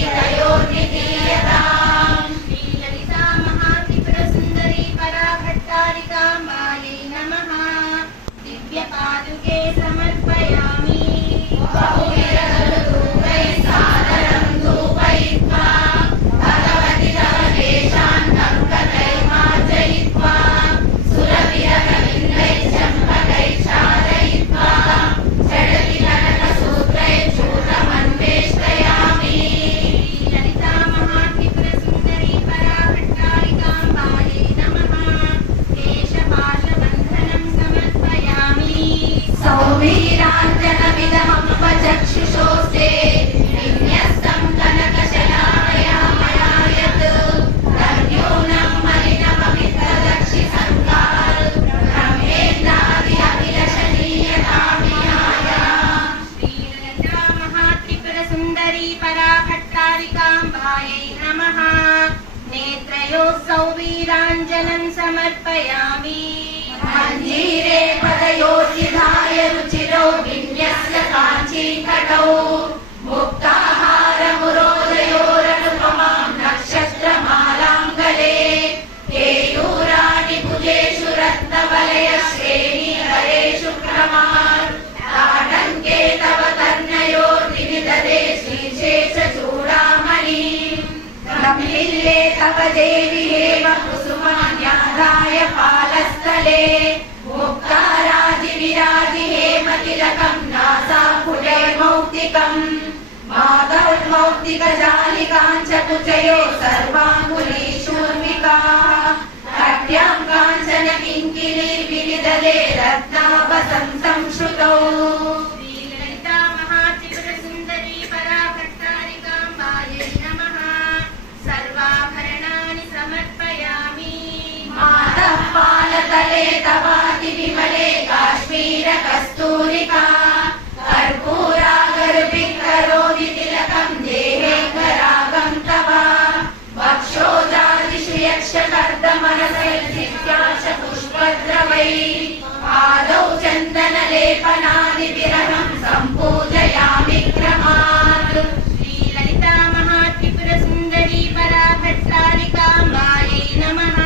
तयोर्निधीयताम् श्रीललिता महात्रिपुरसुन्दरी पराभट्टारिकाम्बायै नमः दिव्यपादुके समर्पयामि बहुविधधूपैः सादरं धूपयित्वा भगवति तव केशान् कङ्कतैर्मार्जयित्वा सुरविरहविन्दैः चम्पकैः क्षालयित्वा झटिति कनकसूत्रैः चूर्णमन्वेष्टयामि श्रीललिता महात्रिपुरसुन्दरी पराभट्टारिकाम्बायै नमः केशपाशबन्धनं समर्पयामि सौवीराञ्जनमिदमपचक्षुषोस्ते विन्यस्तं कनकशलाकया मया यत् तन्न्यूनं मलिनममित्रदक्षिसङ्काल् ब्रह्मेन्द्रादिअभिलषणीयतामिहाय श्रीललिता महात्रिपुरसुन्दरी पराभट्टारिकाम्बायै नमः नेत्रयोः सौवीराञ्जनं समर्पयामि मञ्जीरे पदयोर्जिधाय रुचिरौ विन्यस्य काञ्चीकटौ मुक्ताहारमुरोदयोरनुपमां नक्षत्रमालाङ्गले केयूराणि भुजेषु रत्नवलयश्रेणीकरेषु क्रमात् ताटङ्के तव कर्णयोर्निविदधे श्रीशेषचूडामणिं ब्रह्मिल्ले तव देवि हेम कुसुमान्याधाय पालस्थले मुक्ताराजिविराजि हेमतिलकं नासापुटे मौक्तिकम् माधवमौक्तिकजालिकाञ्च कुचयो सर्वाङ्गुलीषूर्मिकाः कट्यां काञ्चन किङ्किणीर्विनिदधे रत्नावसन्तं श्रुतौ श्रीललिता महात्रिपुरसुन्दरी पराभट्टारिकाम्बायै नमः सर्वाभरणानि समर्पयामि मातः पालतले तवाति विमले काश्मीर कस्तूरिका कर्पूरागर्भिः तिलकं देहेऽङ्गरागं तव वक्षोजादिषु यक्षकर्दमनसैर्दिव्याश पुष्पद्रवैः पादौ चन्दनलेपनादिविरहं सम्पूजयामि क्रमात् श्रीललिता महात्रिपुरसुन्दरी पराभट्टारिकाम्बायै नमः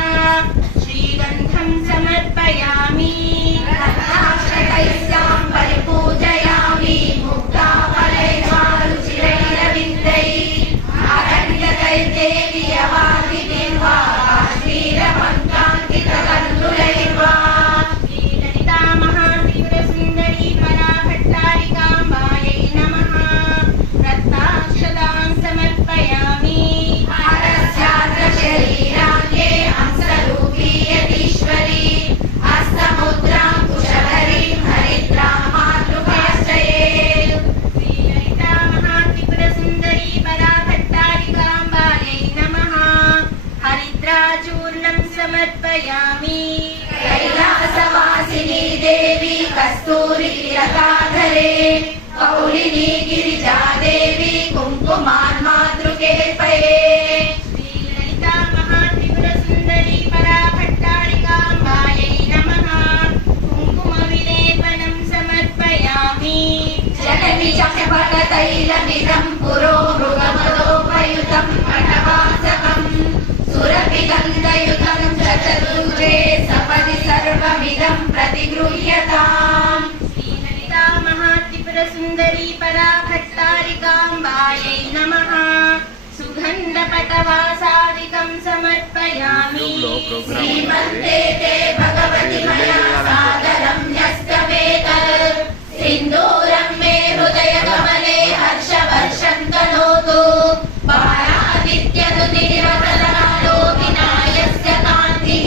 श्रीगन्धं समर्पयामि रत्नाक्षतैस्तां परिपूजयामि मुक्ताफलैर्वारुचिरैरविन्दैः अरण्यतैर्देवी अवादिभिर्वा काश्मीरमन्त्राङ्कितकन्दुलैर्वा श्रीललिता महात्रिपुरसुन्दरी पराभट्टारिकाम्बायै नमः रत्नाक्षतां समर्पयामि हरस्याग्रशरीराङ्गे हंसरूपी यतीश्वरी हस्तमुद्रां कुशधरीं हरिद्रां मातृकाश्रये श्रीललिता महात्रिपुरसुन्दरी पराभट्टारिकाम्बायै नमः हरिद्राचूर्णं समर्पयामि कैलासवासिनी देवी कस्तूरी कौलिनी गिरिजा देवी कुङ्कुमान्मातृके पये श्रीललिता महात्रिपुरसुन्दरी पराभट्टारिकाम्बायै नमः कुङ्कुमविलेपनं समर्पयामि जननि चषपटतैलमिदं पुरो मृगमदोपयुतं कटवासकं सुरभिगन्धयुतं चतुर्भुजे सपदि सर्वमिदं प्रतिगृह्यताम् श्रीललिता महात्रिपुरसुन्दरी पराभट्टारिकाम्बायै नमः सुगन्धपटवासादिकं समर्पयामि श्रीमन्ते ते भगवति मया सादरं न्यस्तवेत सिन्दूरं मे हृदयकमले हर्षवर्षं तनोतु पारादित्यनुनिर्वतनालो विनायस्य कान्तिः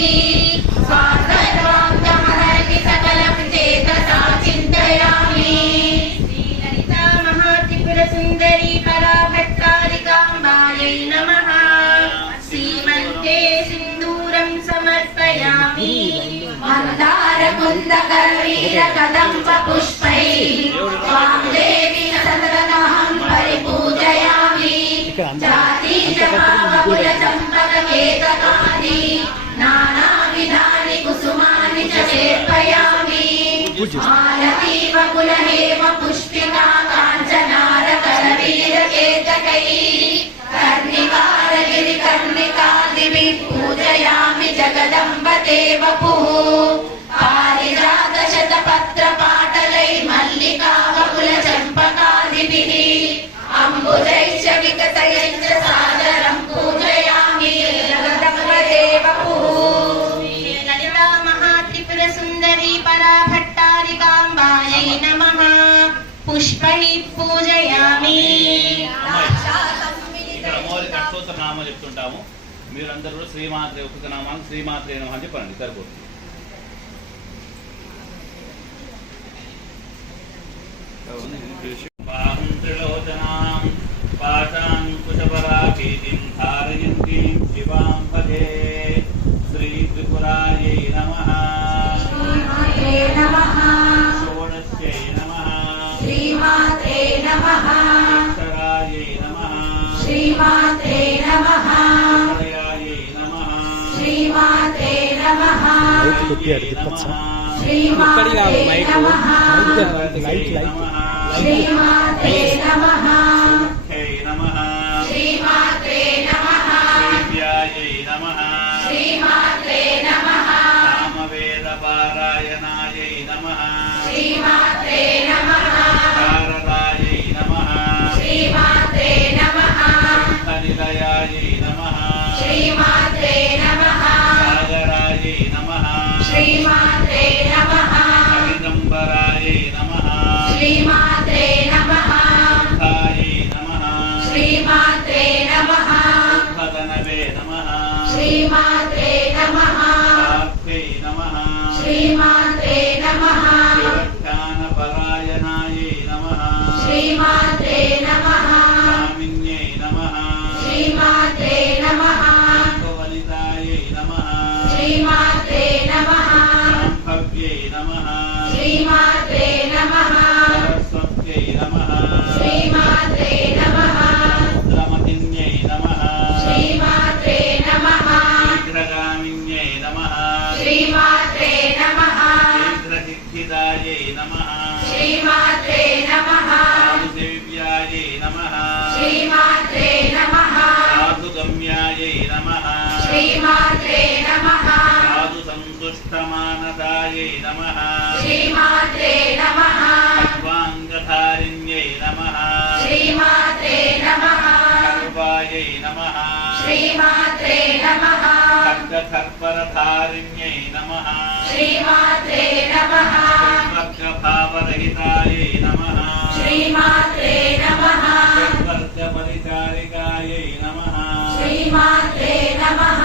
स्वासर्वाङ्गमहर्ति सकलं चेतसा चिन्तयामि श्रीललिता महात्रिपुरसुन्दरी पराभट्टारिकाम्बायै नमः सीमन्ते सिन्दूरं समर्पयामि मन्दारकुन्दकरवीरकदम्बपुष्पैः त्वां देवी सततमहं परिपूजयामि जातीचम्पककेतकानि नानाविधानि कुसुमानि च लेपयामि मालतीवकुलहेम पुष्पिका काञ्चनारकरवीरकेतकैः कर्णिकारगिरिकर्णिकादिभिः पूजयामि जगदम्ब ते वपुः पारिजातशतपत्रपाटलैः मल्लिकावकुलचम्पकादिभिः अम्बुजैश्च विकसयैश्च सादरं पूजयामि जगदम्ब ते वपुः ललिता महात्रिपुरसुन्दरी पराभट्टारिकाम्बायै नमः पुष्पैः पूजयामि ఇక్కడ అమ్మవారికి అష్టోత్తర నామాలు చెప్తుంటాము. మీరందరూ శ్రీమాత్రే ఒక్కొక్క నామాలు శ్రీమాత్రే నమః అని చెప్పండి, సరిపోతుంది. బాహుం త్రిలోచనాం పాశాంకుశపరాకీర్తిం ధారయంతీం శివాం భజే శ్రీ త్రిపురాయై నమః షోడశ్యై నమః श्रीमात्रे नमः అక్షరాయై నమః श्रीमात्रे नमः హరయాయై నమః श्रीमात्रे नमः శ్రీమాత్రే నమః श्रीमात्रे नमः श्रीमात्रे नमः హై నమః श्रीमात्रे नमः శ్రీవ్యాయై నమః श्रीमात्रे नमः సామవేదపారాయణాయై నమః श्रीमात्रे नमः శారదాయై నమః श्रीमात्रे नमः నిలయాయై నమః श्रीमात्रे नमः సాగరాయై నమః श्रीमात्रे नमः హరిదంబరాయై నమః श्रीमात्रे नमः ధాయై నమః श्रीमात्रे नमः పదనవే నమః श्रीमात्रे नमः సాత్వై నమః श्रीमात्रे नमः శివజ్ఞానపరాయణాయై నమః श्रीमात्रे नमः స్వామిన్యై నమః श्रीमात्रे नमः వనితాయై నమః श्रीमात्रे नमः శాంభవ్యై నమః श्रीमात्रे नमः సరస్వత్యై నమః श्रीमात्रे नमः రుద్రమతిన్యై నమః श्रीमात्रे नमः శీఘ్రగామిన్యై నమః श्रीमात्रे नमः శీఘ్రసిద్ధ్యై नमः श्रीमात्रे नमः साधुसेव्यायै नमः श्रीमात्रे नमः साधुगम्यायै नमः श्रीमात्रे नमः साधुसन्तुष्टमानदायै नमः श्रीमात्रे नमः सर्वाङ्गधारिण्यै नमः श्रीमात्रे नमः सर्वायै नमः श्रीमात्रे नमः खड्गखर्परधारिण्यै नमः श्रीमात्रे नमः वर्गभावरहितायै नमः श्रीमात्रे नमः वर्गपरिचारिकायै नमः श्रीमात्रे नमः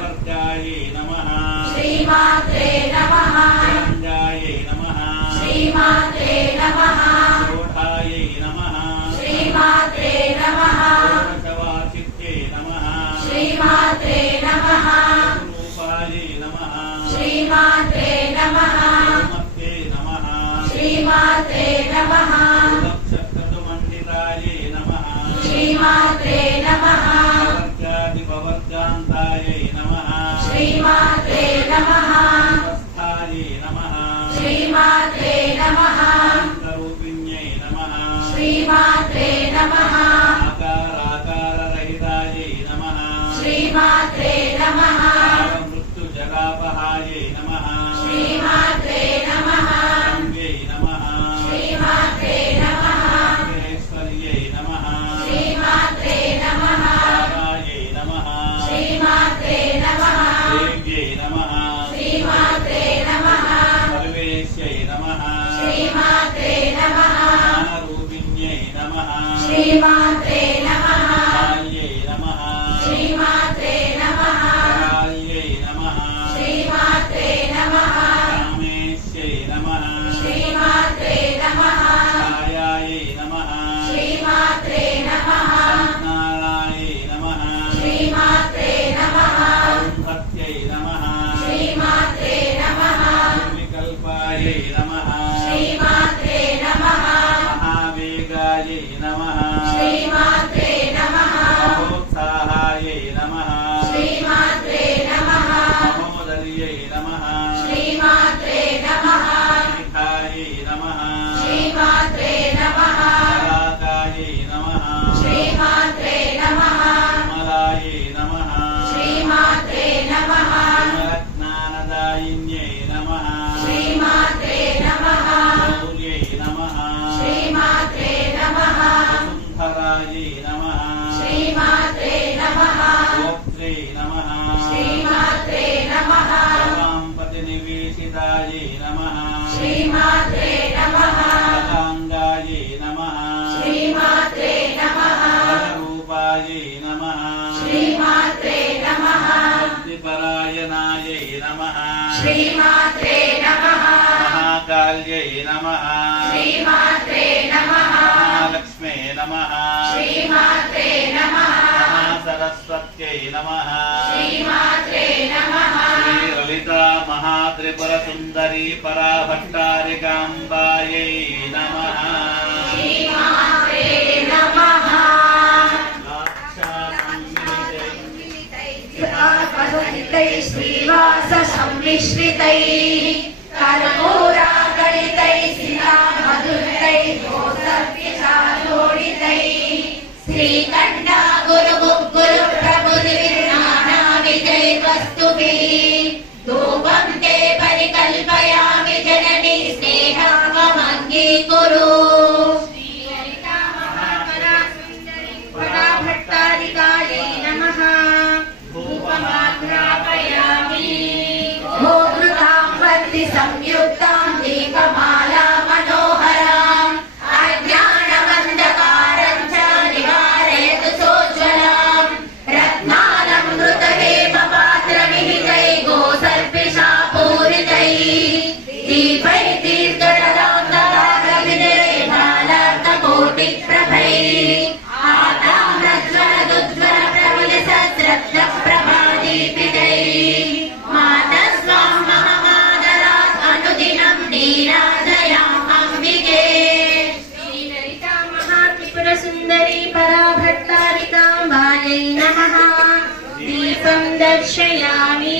वर्गायै नमः श्रीमात्रे नमः गञ्जायै नमः श्रीमात्रे नमः षोढायै नमः श्रीमात्रे नमः षोडशवाचित्यै नमः श्रीमात्रे नमः रूपायै नमः श्रीमात्रे नमः गोमत्यै नमः श्रीमात्रे नमः लक्षक्रतुमण्डितायै नमः श्रीमात्रे नमः वर्गादिपवर्गान्तायै नमः श्रीमात्रे नमः स्वस्थायै नमः श्रीमात्रे नमः रूपिण्यै नमः श्रीमात्रे नमः आकाराकाररहितायै नमः श्रीमात्रे नमः मृत्युजरापहायै नमः श्रीमात्रे नमः गङ्गे नमः श्रीमात्रे नमः ऐश्वर्यै नमः श्रीमात्रे नमः तारायै नमः श्रीमात्रे नमः देव्यै नमः श्रीमात्रे नमः सर्वेश्यै नमः श्रीमात्रे नमः ज्ञानरूपिण्यै नमः श्रीमात्रे नमः काल्यै नमः श्रीमात्रे नमः काल्यै नमः श्रीमात्रे नमः कामेश्यै नमः श्रीमात्रे नमः छायायै नमः श्रीमात्रे नमः नारायै नमः श्रीमात्रे नमः अरुन्धत्यै नमः श्रीमात्रे नमः विकल्पायै नमः श्रीमात्रे नमः महावेगायै नमः श्रीमात्रे नमः महोत्साहायै नमः श्रीमात्रे नमः महोदर्यै नमः श्रीमात्रे नमः शिखायै नमः श्रीमात्रे नमः पराकायै नमः श्रीमात्रे नमः कमलायै नमः श्रीमात्रे नमः ज्ञानदायिन्यै नमः श्रीमात्रे नमः गौर्यै नमः श्रीमात्रे नमः वसुन्धरायै नमः श्रीमात्रे नमः गोप्त्रै नमः श्रीमात्रे नमः गवाम्पतिनिवेशितायै नमः श्रीमात्रे नमः गगाङ्गायै नमः श्रीमात्रे नमः गणरूपायै नमः श्रीमात्रे नमः बुद्धिपरायणायै नमः श्रीमात्रे नमः महाकाल्यै नमः श्रीमात्रे नमः महालक्ष्मे नमः श्रीमात्रे नमः महासरस्वत्यै नमः श्रीमात्रे नमः श्रीललिता महात्रिपुरसुन्दरी पराभट्टारिकाम्बायै नमः श्रीमात्रे नमः पठितैः श्रीवाससम्मिश्रितैः कर्पूरागणितैः शिलामधुरैः गोसर्पिशाजोडितैः श्रीकण्ठा गुरुमुग्गुरु प्रभुर्नानाविजयवस्तुभिः धूपं ते परिकल्पयामि जननी स्नेहामङ्गीकुरु भट्टारिकायै नमः धूपमाग्रापयामि भोगृतां वन्ति संयुक्तां दीपमाला मनोहराम् अज्ञानमन्धकारं च निवारयतु सोज्ज्वलाम् रत्नालमृतहेमपात्रमिहितैः गोसर्पिशापूरितैः दीपैः दीर्घजलान्तरागविजयैः भालार्ककोटिप्रभैः मातस्वां महमादरात् अनुदिनं नीराजयामम्बिके श्रीललिता महात्रिपुरसुन्दरी पराभट्टारिकाम्बायै नमः दीपं दर्शयामि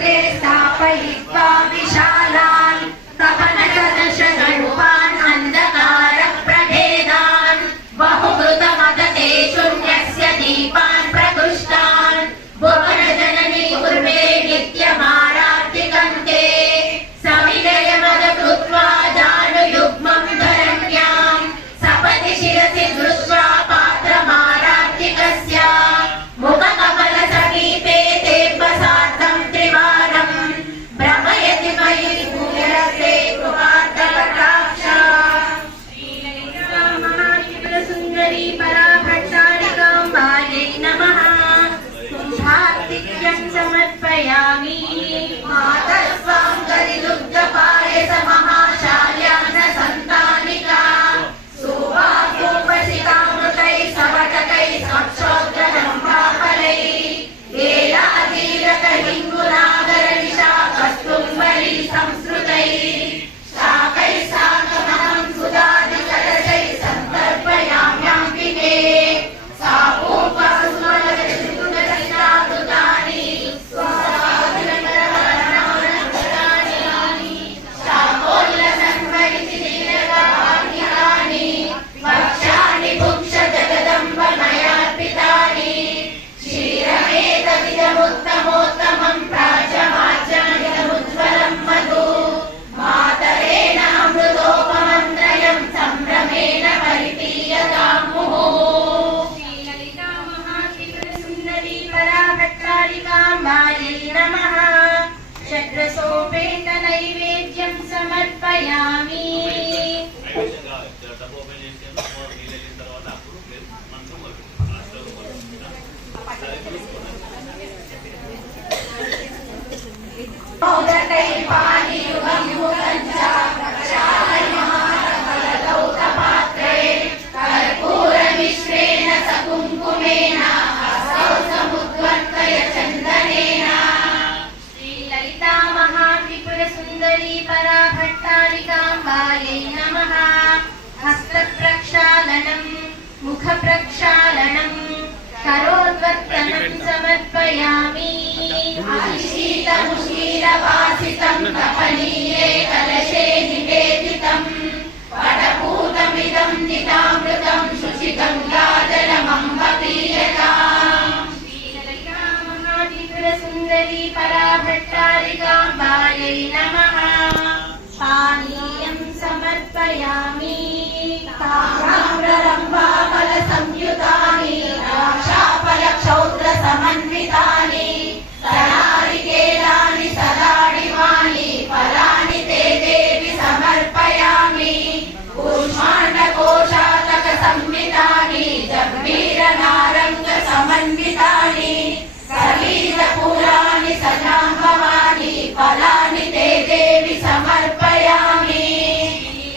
पात्रे स्थापयित्वा विशालान् तपनकलशरूपान् अन्धकारप्रभेदान् बहुकृतमदते शून्यस्य दीपान् प्रदुष्टान् भुवनजननी कुर्वे नित्यमारार्तिकन्ते सविनयमदकृत्वा जानुयुग्मं धरण्यां सपदि शिरसि दृष्ट्वा पात्रमारार्तिकस्य मुखकमलसमीपे तेऽल्पसार्थं त्रिवारं भ्रमयति मयि भूयसे कृपार्थकटाक्षा श्रीललितामहात्रिपुरसुन्दरी पराभट्टारिकाम्बायै नमः कुम्भार्तिक्यं समर्पयामि मातस्वां कलिदुग्धपायस महाशाल्यान सन्तानिका सुवाकोपसितामृतैः सवटकैः स्वच्छोद्गलम्भाफलैः वेलाधीरकहिङ्गुरागरनिशा कस्तुम्बरी संस्कृतैः शाकैः साकमहं सुधादिकलशैः सन्तर्पयाम्यम्बिके सापूपसुमलकृतानि स्वादिनकरवर्णानि शाकोल्लसन्वरिचिनीरकानि वक्षाणि भुक्ष जगदम्बमयार्पितानि क्षीरमेतदिदमुत्तमोत्तमं प्राच्यमाच्यमिदमुज्ज्वलं मधु मातरेण अमृतोपमन्त्रयं सम्भ्रमेण परिपीयतां मुहुः श्रीललितामहात्रिपुरसुन्दरी पराभट्टारिकाम्बायै नमः षड्रसोपेतनैवेद्यं समर्पयामि मोदकैः पानीयुगं मुखञ्च प्रक्षालयमानफलदौतपात्रे कर्पूरमिश्रेण सकुङ्कुमेन हस्तौ समुद्वर्तय चन्दनेन श्रीललितामहात्रिपुरसुन्दरी पराभट्टारिकाम्बायै नमः हस्तप्रक्षालनं मुखप्रक्षालनं करोद्वर्तनं समर्पयामि शीतमुशीलवासितं तपनीये कलशे निवेदितं पटपूतमिदं नितामृतं शुचिगङ्गाजलमम्ब पीयताम् श्रीललितामहात्रिपुरसुन्दरी पराभट्टारिकाम्बायै नमः पानीयं समर्पयामि ताम्ररम्भाफलसंयुतानि द्राक्षाफलक्षौत्रसमन्वितानि नारिकेलानि सदाडिवानि फलानि ते देवि समर्पयामि कूष्माण्डकोशातकसंहितानि जम्बीरनारङ्गसमन्वितानि सलीलपुराणि सजाम्बवानि फलानि ते देवि समर्पयामि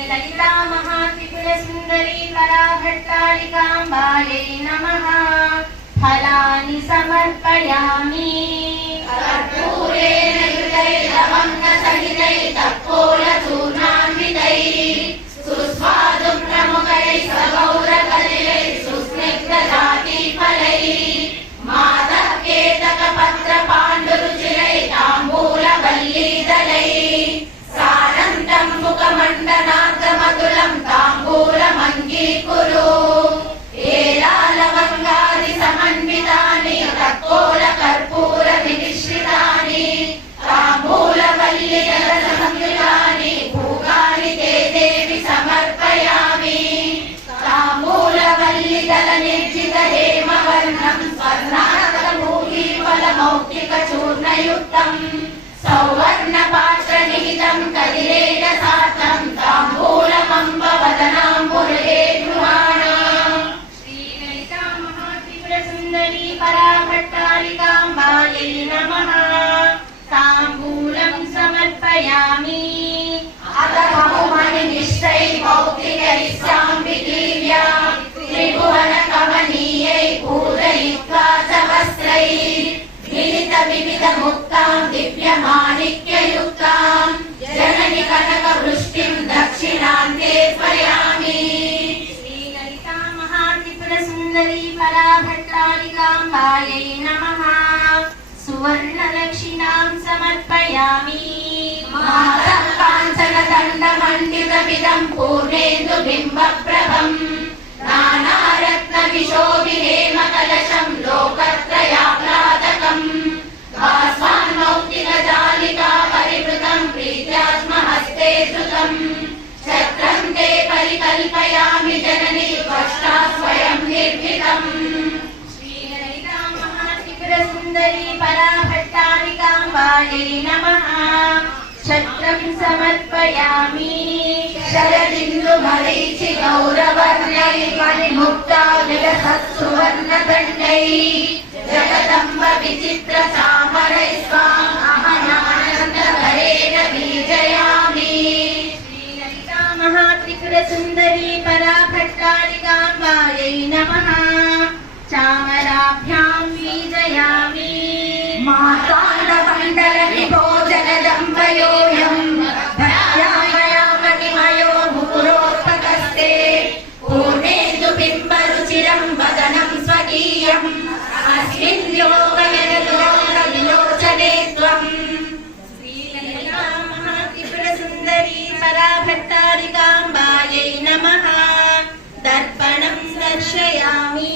ललितामहात्रिपुरसुन्दरी पराभट्टारिकाम्बायै नमः फलानि समर्पयामि कर्पूरेण युतैर्लवङ्गसहितैः तत्पोलचूर्णान्वितैः सुस्वादु प्रमुखैः सगौरकलिलैः सुस्निग्धजातिफलैः मातः केतकपत्रपाण्डुरुचिरैः ताम्बूलवल्लीदलैः सारन्तं मुखमण्डनार्धमधुलं ताम्बूलमङ्गीकुरु एलालवङ्गादिसमन्वितानि तत्पोलकर्पूरविनिश्रितानि ताम्बूलवल्लिदलसंयुतानि भूगानि ते देवि समर्पयामि ताम्बूलवल्लिदलनिर्जितहेमवर्णं स्वर्णार्कमूलीफलमौक्तिकचूर्णयुक्तं सौवर्णपात्रनिहितं कलिलेन सार्धं ताम्बूलमम्बवदनाम्बुरे गृहाणाम् श्रीललितामहात्रिपुरसुन्दरी पराभट्टारिकाम्बायै नमः ताम्बूलं समर्पयामि अथ बहुमणिनिष्ठैः भौतिकैः साम्बिकीर्या त्रिभुवनकमनीयै पूजयित्वा च वस्त्रैः मिलितविविधमुक्तां दिव्यमाणिक्ययुक्तां जननि कनकवृष्टिं दक्षिणान्ते त्वयामि श्रीललितामहात्रिपुरसुन्दरी पराभट्टारिकाम्बायै नमः सुवर्णलक्षिणां समर्पयामि मातः काञ्चनदण्डमण्डितमिदं पूर्णेन्दुबिम्बप्रभम् नानारत्नविशोभिहेमकलशं लोकत्रयाह्लादकम् भास्वान्मौक्तिकजालिका परिवृतं प्रीत्यात्महस्ते धृतम् चक्रं ते परिकल्पयामि जननि त्वष्टा स्वयं निर्भीतम् श्रीललिता महात्रिपुरसुन्दरी पराभट्टारिकाम्बायै नमः छत्रं समर्पयामि शरदिन्दुमरीचि गौरवर्ण्यै परिमुक्ता विलसत्सुवर्णदण्डैः जगदम्ब विचित्र चामरै स्वाम् अहमानन्दभरेण बीजयामि श्रीललिता महात्रिपुरसुन्दरी पराभट्टारिकाम्बायै नमः चामराभ्यां बीजयामि माताण्डमण्डलविभो जगदम्बयोऽयं भक्त्यामया मणिमयो मुकुरोत्पकस्ते पूर्णेन्दुबिम्बरुचिरं वदनं स्वकीयम् अस्मिन् लोकयनलोकविलोचने त्वम् श्रीललिता महात्रिपुरसुन्दरी पराभट्टारिकाम्बायै नमः दर्पणं दर्शयामि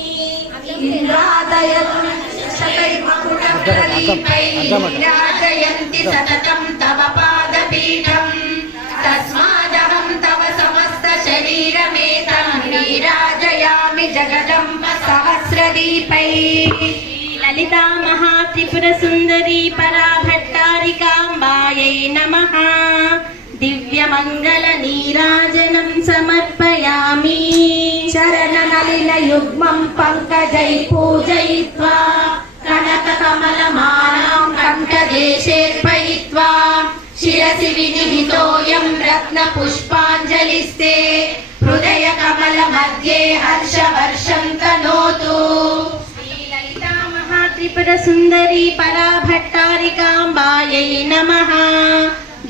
राजयन्ति सततं तव पादपीठम् तस्मादहं तव समस्तशरीरमेतं नीराजयामि जगदम्ब सहस्रदीपैः ललिता महात्रिपुरसुन्दरी पराभट्टारिकाम्बायै नमः दिव्यमङ्गलनीराजनं समर्पयामि चरणनलिनयुग्मं पङ्कजै पूजयित्वा कनककमलमालां कण्ठदेशेऽर्पयित्वा शिरसि विनिहितोऽयं रत्नपुष्पाञ्जलिस्ते हृदयकमलमध्ये हर्षवर्षं तनोतु श्रीललिता महात्रिपुरसुन्दरी पराभट्टारिकाम्बायै नमः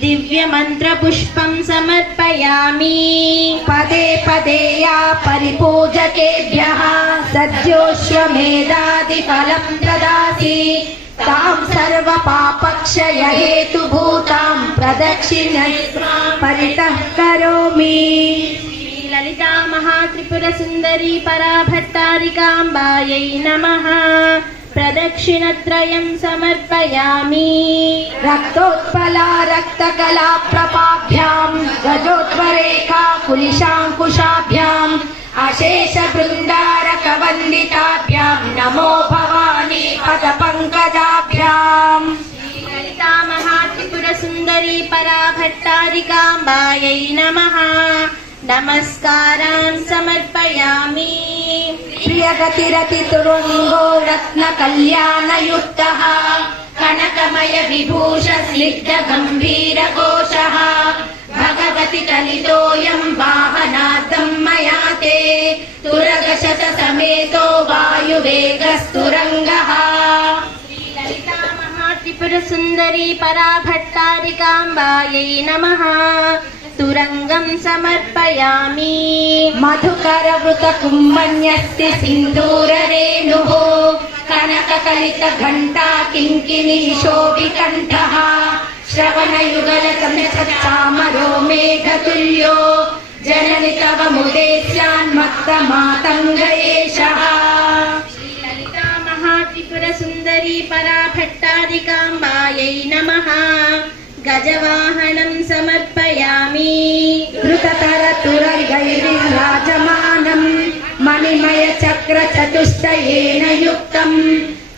दिव्यमन्त्रपुष्पं समर्पयामि पदे पदे या परिपूजकेभ्यः सद्योऽश्वमेधादिफलं ददासि तां सर्वपापक्षयहेतुभूतां प्रदक्षिणं परितः करोमि श्रीललिता महात्रिपुरसुन्दरी पराभट्टारिकाम्बायै नमः प्रदक्षिणत्रयं समर्पयामि रक्तोत्पला रक्तकला प्रपाभ्यां गजोत्वरेखा कुलिशाङ्कुशाभ्याम् अशेषबृन्दारकवन्दिताभ्यां नमो भवानी पदपङ्कजाभ्याम् श्रीललिता महात्रिपुरसुन्दरी पराभट्टारिकाम्बायै नमः नमस्कारान् समर्पयामि प्रियगतिरतितुरुङ्गो रत्नकल्याणयुक्तः कनकमय विभूष स्निग्ध गम्भीरघोषः भगवति कलितोऽयं वाहनार्थं मया ते तुरगशतसमेतो वायुवेगस्तुरङ्गः श्रीललिता महात्रिपुरसुन्दरी पराभट्टारिकाम्बायै नमः तुरंगं समर्पयामि मधुकरवृतकुम्भन्यस्ति सिन्दूररेणुः कनककलितघण्टा किङ्किणी शोभिकण्ठः श्रवणयुगलचमरो मेघतुल्यो जननि तव मुदे स्यान्मत्तमातङ्ग एषः श्रीललिता महात्रिपुरसुन्दरी पराभट्टारिकाम्बायै नमः गजवाहनं समर्पयामि धृततरतुरगैर्विराजमानं मणिमयचक्रचतुष्टयेन युक्तं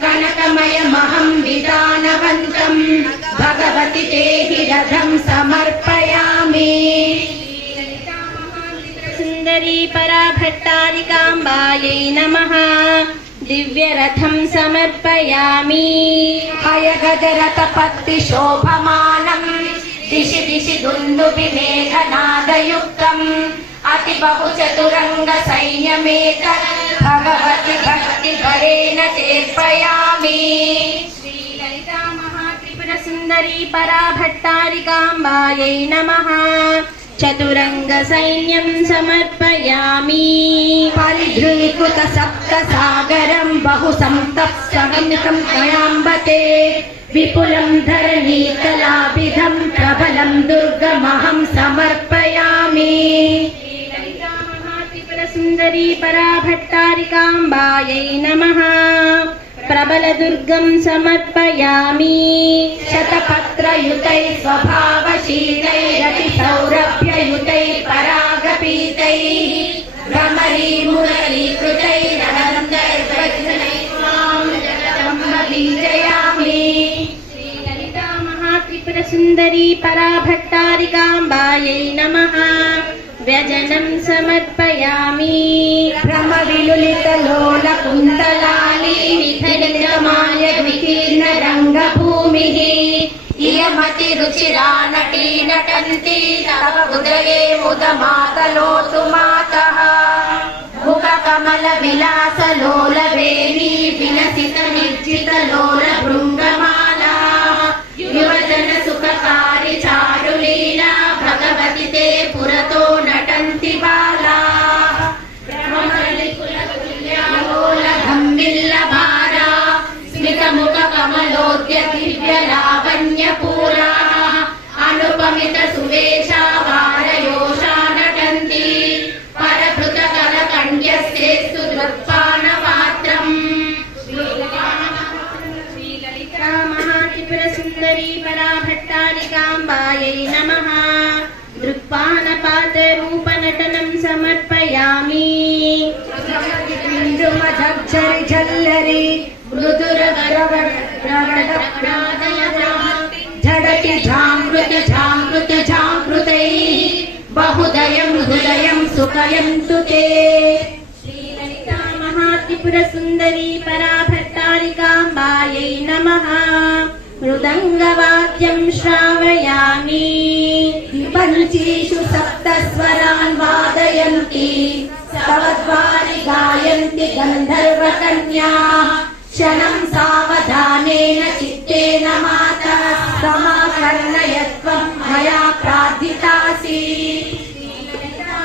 कनकमयमहं विधानवन्तं भगवति ते हि रथं समर्पयामि सुन्दरी पराभट्टारिकाम्बायै नमः दिव्यरथं समर्पयामि हयगजरथपत्तिशोभमानं दिशि दिशि दुन्दुभिमेघनादयुक्तम् अतिबहुचतुरङ्गसैन्यमेतत् भगवति भक्तिभरेण चेर्पयामि श्रीललिता महात्रिपुरसुन्दरी पराभट्टारिकाम्बायै नमः चतुरङ्गसैन्यं समर्पयामि परिधृकृत सप्तसागरं बहु संतप्तमितं कयाम्बते विपुलं धरणीतलाभिधं प्रबलं दुर्गमहं समर्पयामि। सुंदरी पराभट्टारिकाम्बायै नमः। प्रबलदुर्गं समर्पयामि। शतपत्रयुतैः स्वभावशीलैरतिसौरभ्ययुतैः परागपीतैः भ्रमरीमुरलीकृतैरनन्तैर्वज्रनैर्बीजयामि। श्रीललिता महात्रिपुरसुन्दरी पराभट्टारिकाम्बायै नमः। व्यजनं समर्पयामि। भ्रमविलुलितलोलकुन्तलाली विखलितमाय विकीर्णरङ्गभूमिः इयमतिरुचिरा नटी नटन्ती तव उदये मुदमातलोतु मातः। मुखकमलविलासलोलवेणी विलसितनिर्जितलोलभृङ्गमाला युवजनसुखकारि चारुलीला भगवति ते पुरतो नटन्ति बालाः। ब्रह्मकलिकुलतुल्यालोलगम्भिल्लभारा स्मितमुखकमलोद्य दिव्यलावण्यपूराः अनुपमितसुवेशा वारयोषा नटन्ति परभृतकरकण्यस्तेस्तु दृक्पानपात्रम्। श्रीललिता महात्रिपुरसुन्दरी पराभट्टारिकाम्बायै नमः। दृक्पानपात्ररूपनटनं समर्पयामि। झल्लरी झडति झांकृत झांकृतैः बहुदयं हृदयं सुखयन्तु ते। श्रीललिता महात्रिपुरसुन्दरी पराभट्टारिकाम्बायै नमः। मृदङ्गवाद्यं श्रावयामि। पञ्चीषु सप्तस्वरान् वादयन्ति स्तवद्वारि गायन्ति गन्धर्वकन्याः। क्षणं सावधानेन चित्तेन मातः समाकर्णयत्वं मया प्रार्थितासि।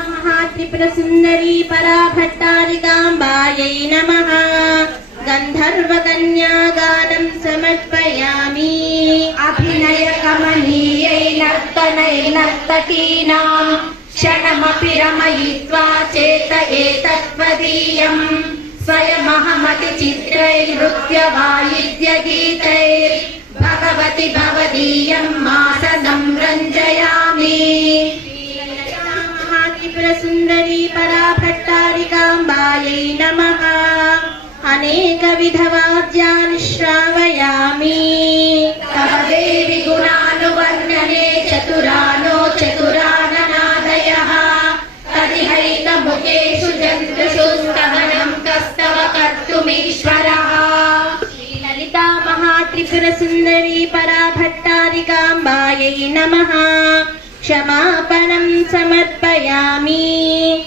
महात्रिपुरसुन्दरी पराभट्टारिकाम्बायै नमः। गन्धर्वकन्यागानं समर्पयामि। अभिनयकमनीयै नर्तनैर्नर्तकीनां क्षणमपि रमयित्वा चेत एतत्त्वदीयम्। स्वयमहमतिचित्रैर्नृत्यवायिद्यगीतैर् भगवति भवदीयं मासनं रञ्जयामि। महात्रिपुरसुन्दरी पराभट्टारिकाम्बायै नमः। अनेकविधवाद्यानि श्रावयामि। तव देवि गुणानुवर्णने चतुरानो चतुराननादयः तदिहैकमुखेषु जन्तुषु स्तवनं कस्तव कर्तुमीश्वरः। श्रीललिता महात्रिपुरसुन्दरी पराभट्टारिकाम्बायै नमः। क्षमापणं समर्पयामि।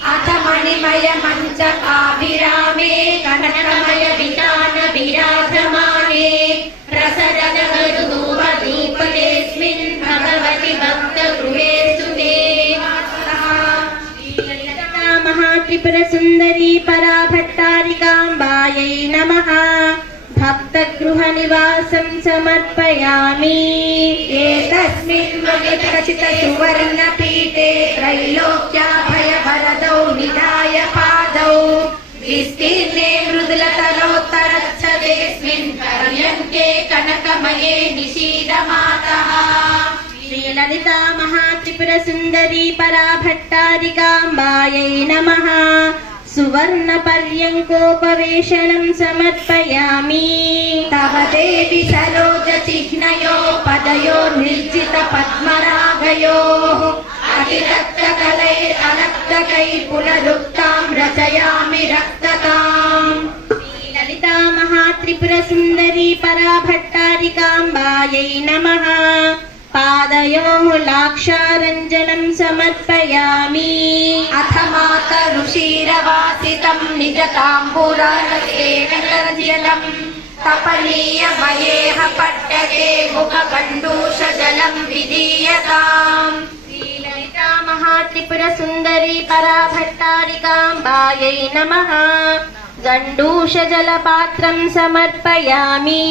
अथ मणिमयमञ्चकाभिरामे कनकमय वितान विराजमाने प्रसरदगरुधूपदीपतेऽस्मिन् भगवति भक्तगृहे सुते। श्रीललिता महात्रिपुरसुन्दरी पराभट्टारिकाम्बायै नमः। भक्तगृहनिवासं समर्पयामि। एतस्मिन् मणिखचितसुवर्णपीठे त्रैलोक्याभयवरदौ निधाय पादौ विस्तीर्णे मृदुलतरोत्तरच्छदेऽस्मिन् पर्यङ्के कनकमये निशीदमातः। श्रीललिता महात्रिपुरसुन्दरी पराभट्टारिकाम्बायै नमः। सुवर्णपर्यङ्कोपवेशनं समर्पयामि। तव देवि सरोजचिह्नयो पदयो निर्जितपद्मरागयोः अतिरक्तकलैरनक्तकैः पुनरुक्तां रचयामि रक्तताम्। श्रीललिता महात्रिपुरसुन्दरी पराभट्टारिकाम्बायै नमः। पादयोः लाक्षारञ्जनं समर्पयामि। अथ मातरुषिरवासितं निजताम्बूरालकेन तपनीयमयेह पट्टके मुखकण्डूषजलं विधीयताम्। श्रीललिता महात्रिपुरसुन्दरी पराभट्टारिकाम्बायै नमः। गण्डूषजलपात्रं समर्पयामि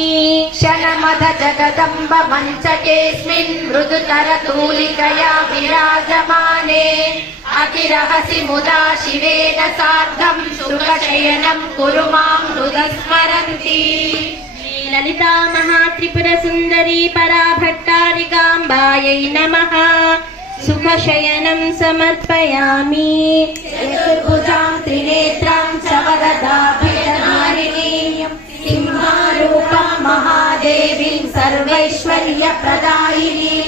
शनमद जगदम्ब मञ्चकेऽस्मिन् मृदुतरतूलिकया विराजमाने अतिरहसि मुदा शिवेन सार्धं सुखशयनं कुरु मां हृदि स्मरन्ति ललिता महात्रिपुरसुन्दरी पराभट्टारिकाम्बायै नमः सुखशयनं समर्पयामि चतुर्भुजां त्रिनेत्रां च वरदाभयधारिणीं सिंहारूपां महादेवीं सर्वैश्वर्यप्रदायिनीं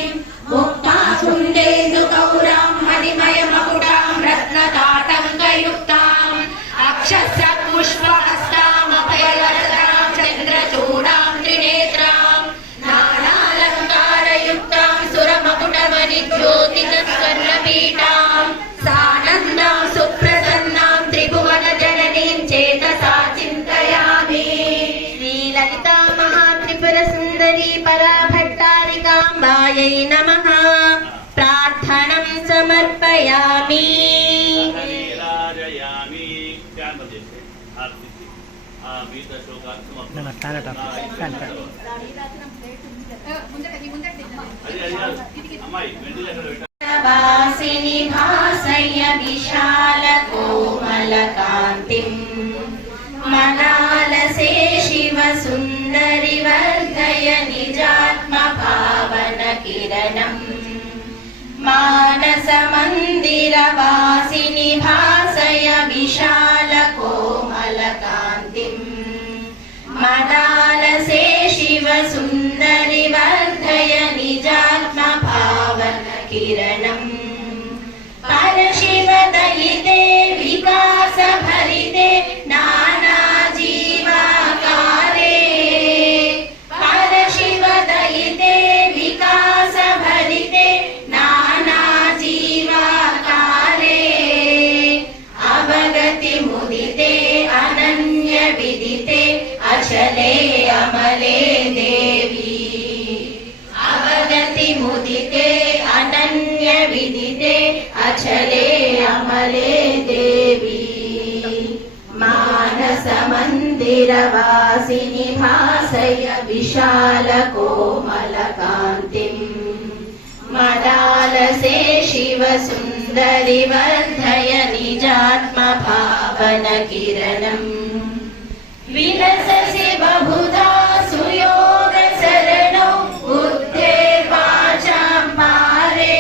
मुक्ताचुण्डेन्दुगौरां मणिमयमकुटां रत्नताटङ्कयुक्ताम् अक्षस्रपुष्पहस्तामभयवरदां चन्द्रचूडां त्रिनेत्रां नानालङ्कारयुक्तां सुरमकुटमणिज्योतिस्वर्णपीठां सानन्दां सुप्रसन्नां त्रिभुवनजननीं चेतसा चिन्तयामि श्रीललिता महात्रिपुरसुन्दरी पराभट्टारिकाम्बायै नमः प्रार्थनं समर्पयामि नीराजयामि त्यामध्ये आरतीची विविध श्लोकात अम्माई वासिनि भासय विशालकोमलकान्तिं मनालसे शिवसुन्दरि वर्धय निजात्मभावनकिरणम् मानसमन्दिरवासिनि भासय विशालकोमलकान्तिं मनालसे शिवसुन्दरि वर्धय निजात्मभावनकिरणम् परशिवदयिते विकासभरिते नानाजीवाकारे परशिवदयिते विकासभरिते नानाजीवाकारे अवगतिमुदिते अनन्यविदिते अचले अमले देवी अवगतिमुदिते अनन्यविदिते अचले अमले देवी मानसमन्दिरवासिनि भासय विशालकोमलकान्तिं मदालसे शिवसुन्दरि वर्धय निजात्मभावनकिरणम् विलससि बहुधा सुयोगसरणौ बुद्धे वाचां पारे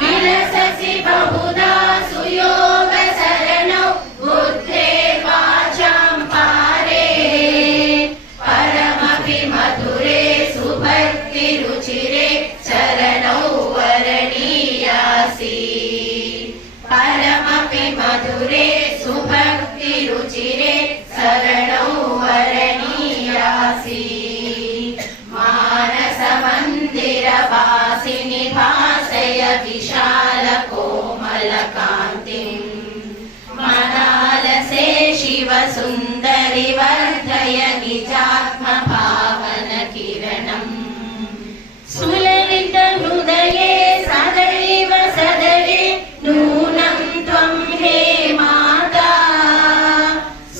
विलससि बहुधा सुयोगसरणौ बुद्धे वाचां पारे परमपि मधुरे सुभक्तिरुचिरे चरणौ वरणीयासि परमपि मधुरे सुभक्तिरुचिरे शरणौ वरणीयासि मानसमन्दिरवासिनि भासय विशालकोमलकान्तिं मनालसे शिवसुन्दरि वर्धय निजात्मभावनकिरणम् सुललितहृदये सदैव सदये नूनं त्वं हे माता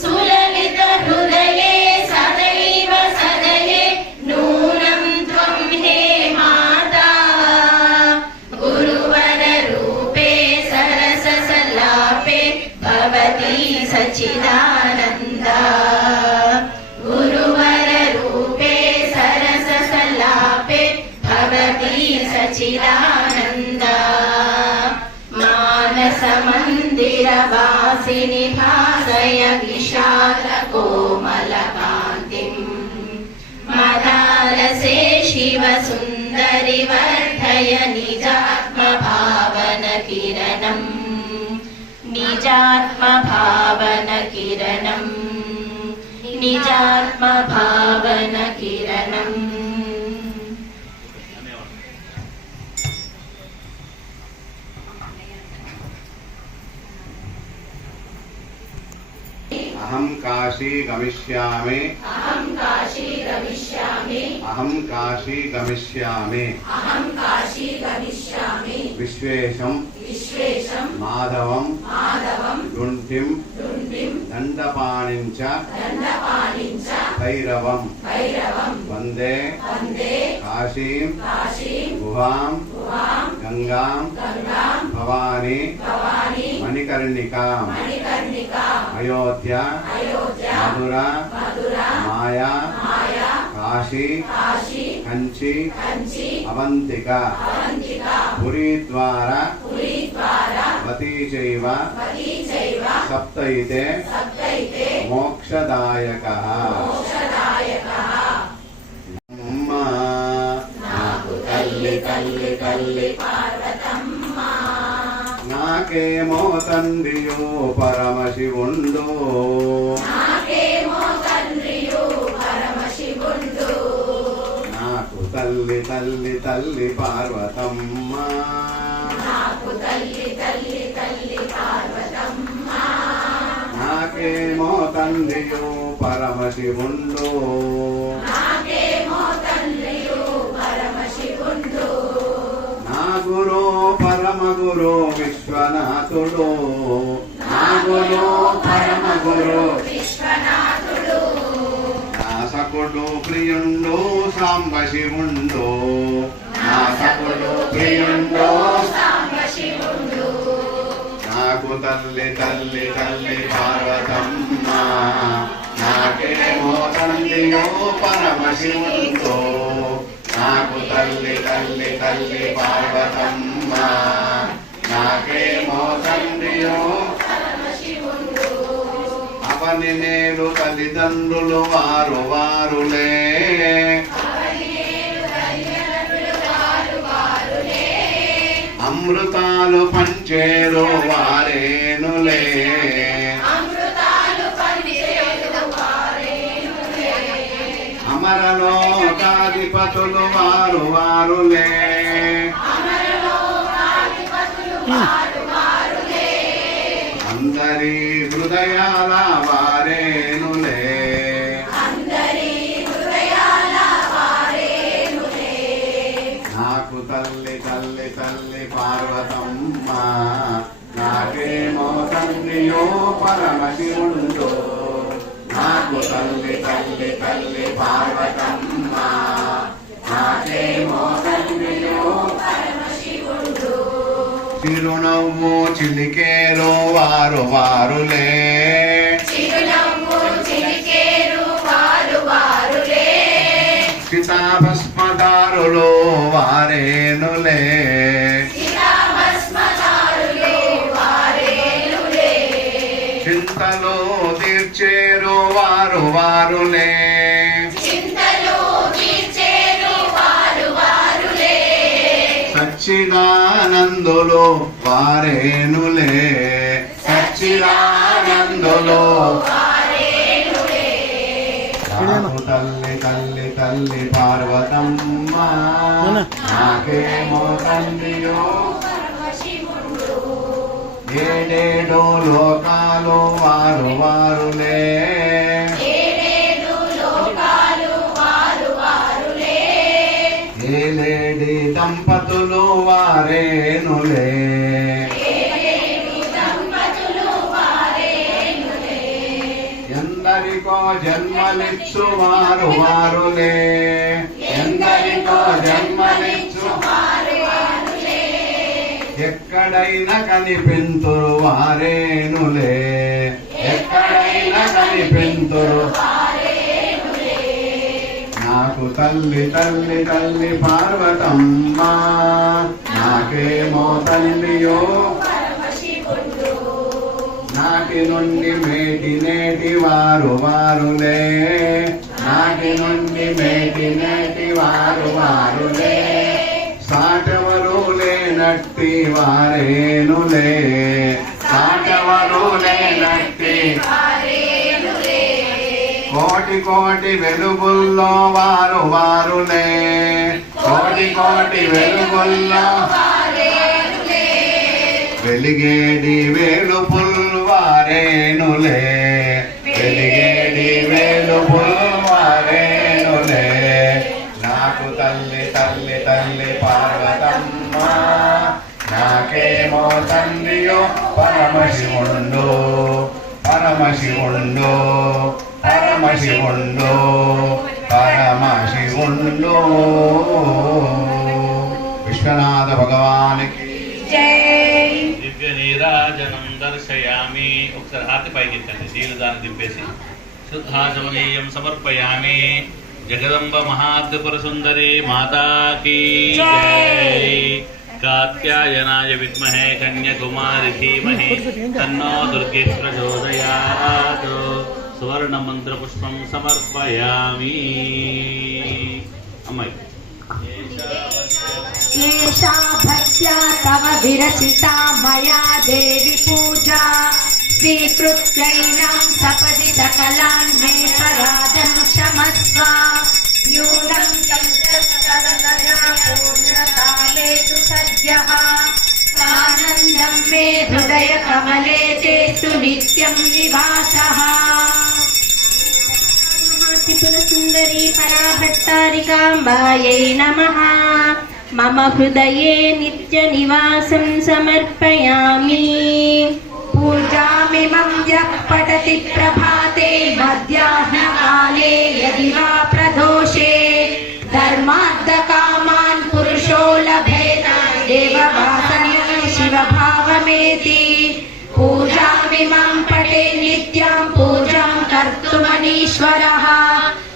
सुललितहृदये सदैव सदये नूनं त्वं हे माता गुरुवररूपे सरससल्लापे भवती सच्चिदानन्दा गुरुवररूपे सरससल्लापे भवती सच्चिदानन्दा मानसमन्दिरवासिनि भासय विशालकोमलकान्तिं मदालसे शिवसुन्दरि वर्धय निजात्मभावनकिरणम् निजात्मभावनकिरणम् निजात्मभावनकिरणम् अहं काशी गमिष्यामि अहं काशी गमिष्यामि अहं काशी गमिष्यामि अहं काशी गमिष्यामि विश्वेशं विश्वेशं माधवं माधवं दुण्टिं दुण्डिं దండపాణించ భైరవం వందే కాశీం గుహాం గంగాం భవానీ మణికర్ణికాం అయోధ్య మధుర మాయా కాశీ కంచి అవంతిక పురీద్వార వతీ చైవ సప్తైతే మోక్షదాయకః. అమ్మ నాకు తల్లి తల్లి తల్లి నాకేమో తండ్రియో పరమశివుండు నాకు తల్లి తల్లి తల్లి పార్వతమ్మ నాకేమో తండ్రియో పరమశివుండు నా గురు పరమ గురు విశ్వనాథుడు నా గురు పరమ గురు నా సకుడు ప్రియుండు సాంబశివుండు నా సకుడు ప్రియుండు నాకు తల్లి తల్లి తల్లి పార్వతమ్మ నాకేమో తండ్రియో పరమశివుండు నాకు తల్లి తల్లి తల్లి పార్వతమ్మ నాకేమో తండ్రియో అవని నేలు తల్లిదండ్రులు వారు వారులే అమృతాలు పంచేరు వారేనులే అమరలోకాధిపతులు వారు వారులే అందరి హృదయాల వారేనులే నాకు తల్లి తల్లి తల్లి పార్వతమ్మ నాకేమో తండ్రియో పరమశివుండు నాకు తల్లి తల్లి తల్లి పార్వతమ్మ నాకేమో తండ్రియో చిరునవ్వు చిలికేరు వారు వారులే చితాభస్మదారులు వారేనులే చింతలో తీర్చేరు వారు వారులే సచ్చిదానందులు వారేనులే సచ్చిదానందులు నాకు తల్లి తల్లి తల్లి పార్వతమ్మ నాకేమో తండ్రియో ఏడేడు లోకాలు వారు వారులే ఏలేడి దంపతులు వారేనులే ఎందరికో జన్మలిచ్చు వారు వారులే ఎందరికో జన్మలిచ్చు ఎక్కడైనా కనిపింతురు వారేనులే ఎక్కడైనా కనిపింతురు నాకు తల్లి తల్లి తల్లి పార్వతమ్మ నాకేమో తల్లియో నాటి నుండి మేటి నేటి వారు వారులే నాటి నుండి మేటి నేటి వారు వారులే సాటవరు లేనట్టి వారేనులే సాటవరు లేనట్టి కోటి కోటి వెలుగుల్లో వారు వారులే కోటి కోటి వెలుగుల్లో వెలిగేడి వేలుపుల్ వారేనులే వెలిగేడి వేలుపుల్ వారేనులే నాకు తల్లి తల్లి తల్లి పార్వతమ్మ నాకేమో తండ్రియో పరమశివుండు పరమశివుండో పరమశివుండో పరమశివుండో. విశ్వనాథ భగవానికి దివ్య నీరాజనం దర్శయామి. ఒకసారి హాతి పైకెత్తండి, నీళ్ళు దాన్ని దింపేసి. శుద్ధాచమనీయం సమర్పయామి. జగదంబ మహాద్రిపుర సుందరి మాతాకి జై. కాత్యాయనాయ విద్మహే కన్యాకుమారి ధీమహి తన్నో దుర్గే ప్రచోదయాత్. సువర్ణ మంత్ర పుష్పం సమర్పయామి. అమ్మాయి ఏషా భక్త్యా తవ విరచితా మయా దేవి పూజా స్వీకృత్యైనం సపది సకలాన్ మే పరాధం క్షమస్వ. న్యూనం చంద్రకరదయా పూర్ణకాలేషు సద్యః ఆనందం మే హృదయ కమలే తేస్తు నిత్యం నివాసః. త్రిపుర సుందరీ పరాభట్టారికాంబాయై నమః. మమ హృదయే నిత్య నివాసం సమర్పయామి. పూజామిమం యః పఠతి ప్రభాతే మధ్యాహ్నకాలే యది వా ప్రదోషే ధర్మార్థకామాన్ పురుషో లభేత దేవవాసనః శివభావమేతి. పూజామిమం పఠే నిత్యం పూజాం కర్తుమనీశ్వరః.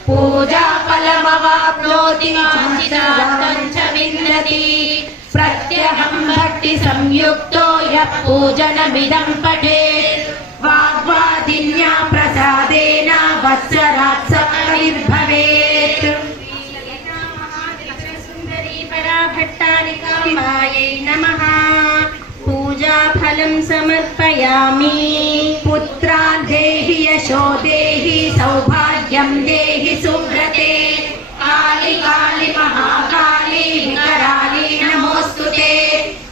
పూజాఫలమవాప్నోతి వాంఛితార్థం చ విందతి. ప్రత్యహం భక్తి సంయుక్తో యః పూజనమిదం పఠేత్ వాగ్వాదిన్యా ప్రసాదేన వత్సరాత్ సఫలైర్భవేత్. సుందరీ పరాభట్టారికాంబాయై నమః. పూజాఫలం సమర్పయామి. పుత్రాన్ దేహి యశో దేహి సౌభాగ్యం దేహి సువ్రతే. కాళి కాళి మహాకాళి వికరాళి నమోస్తుతే.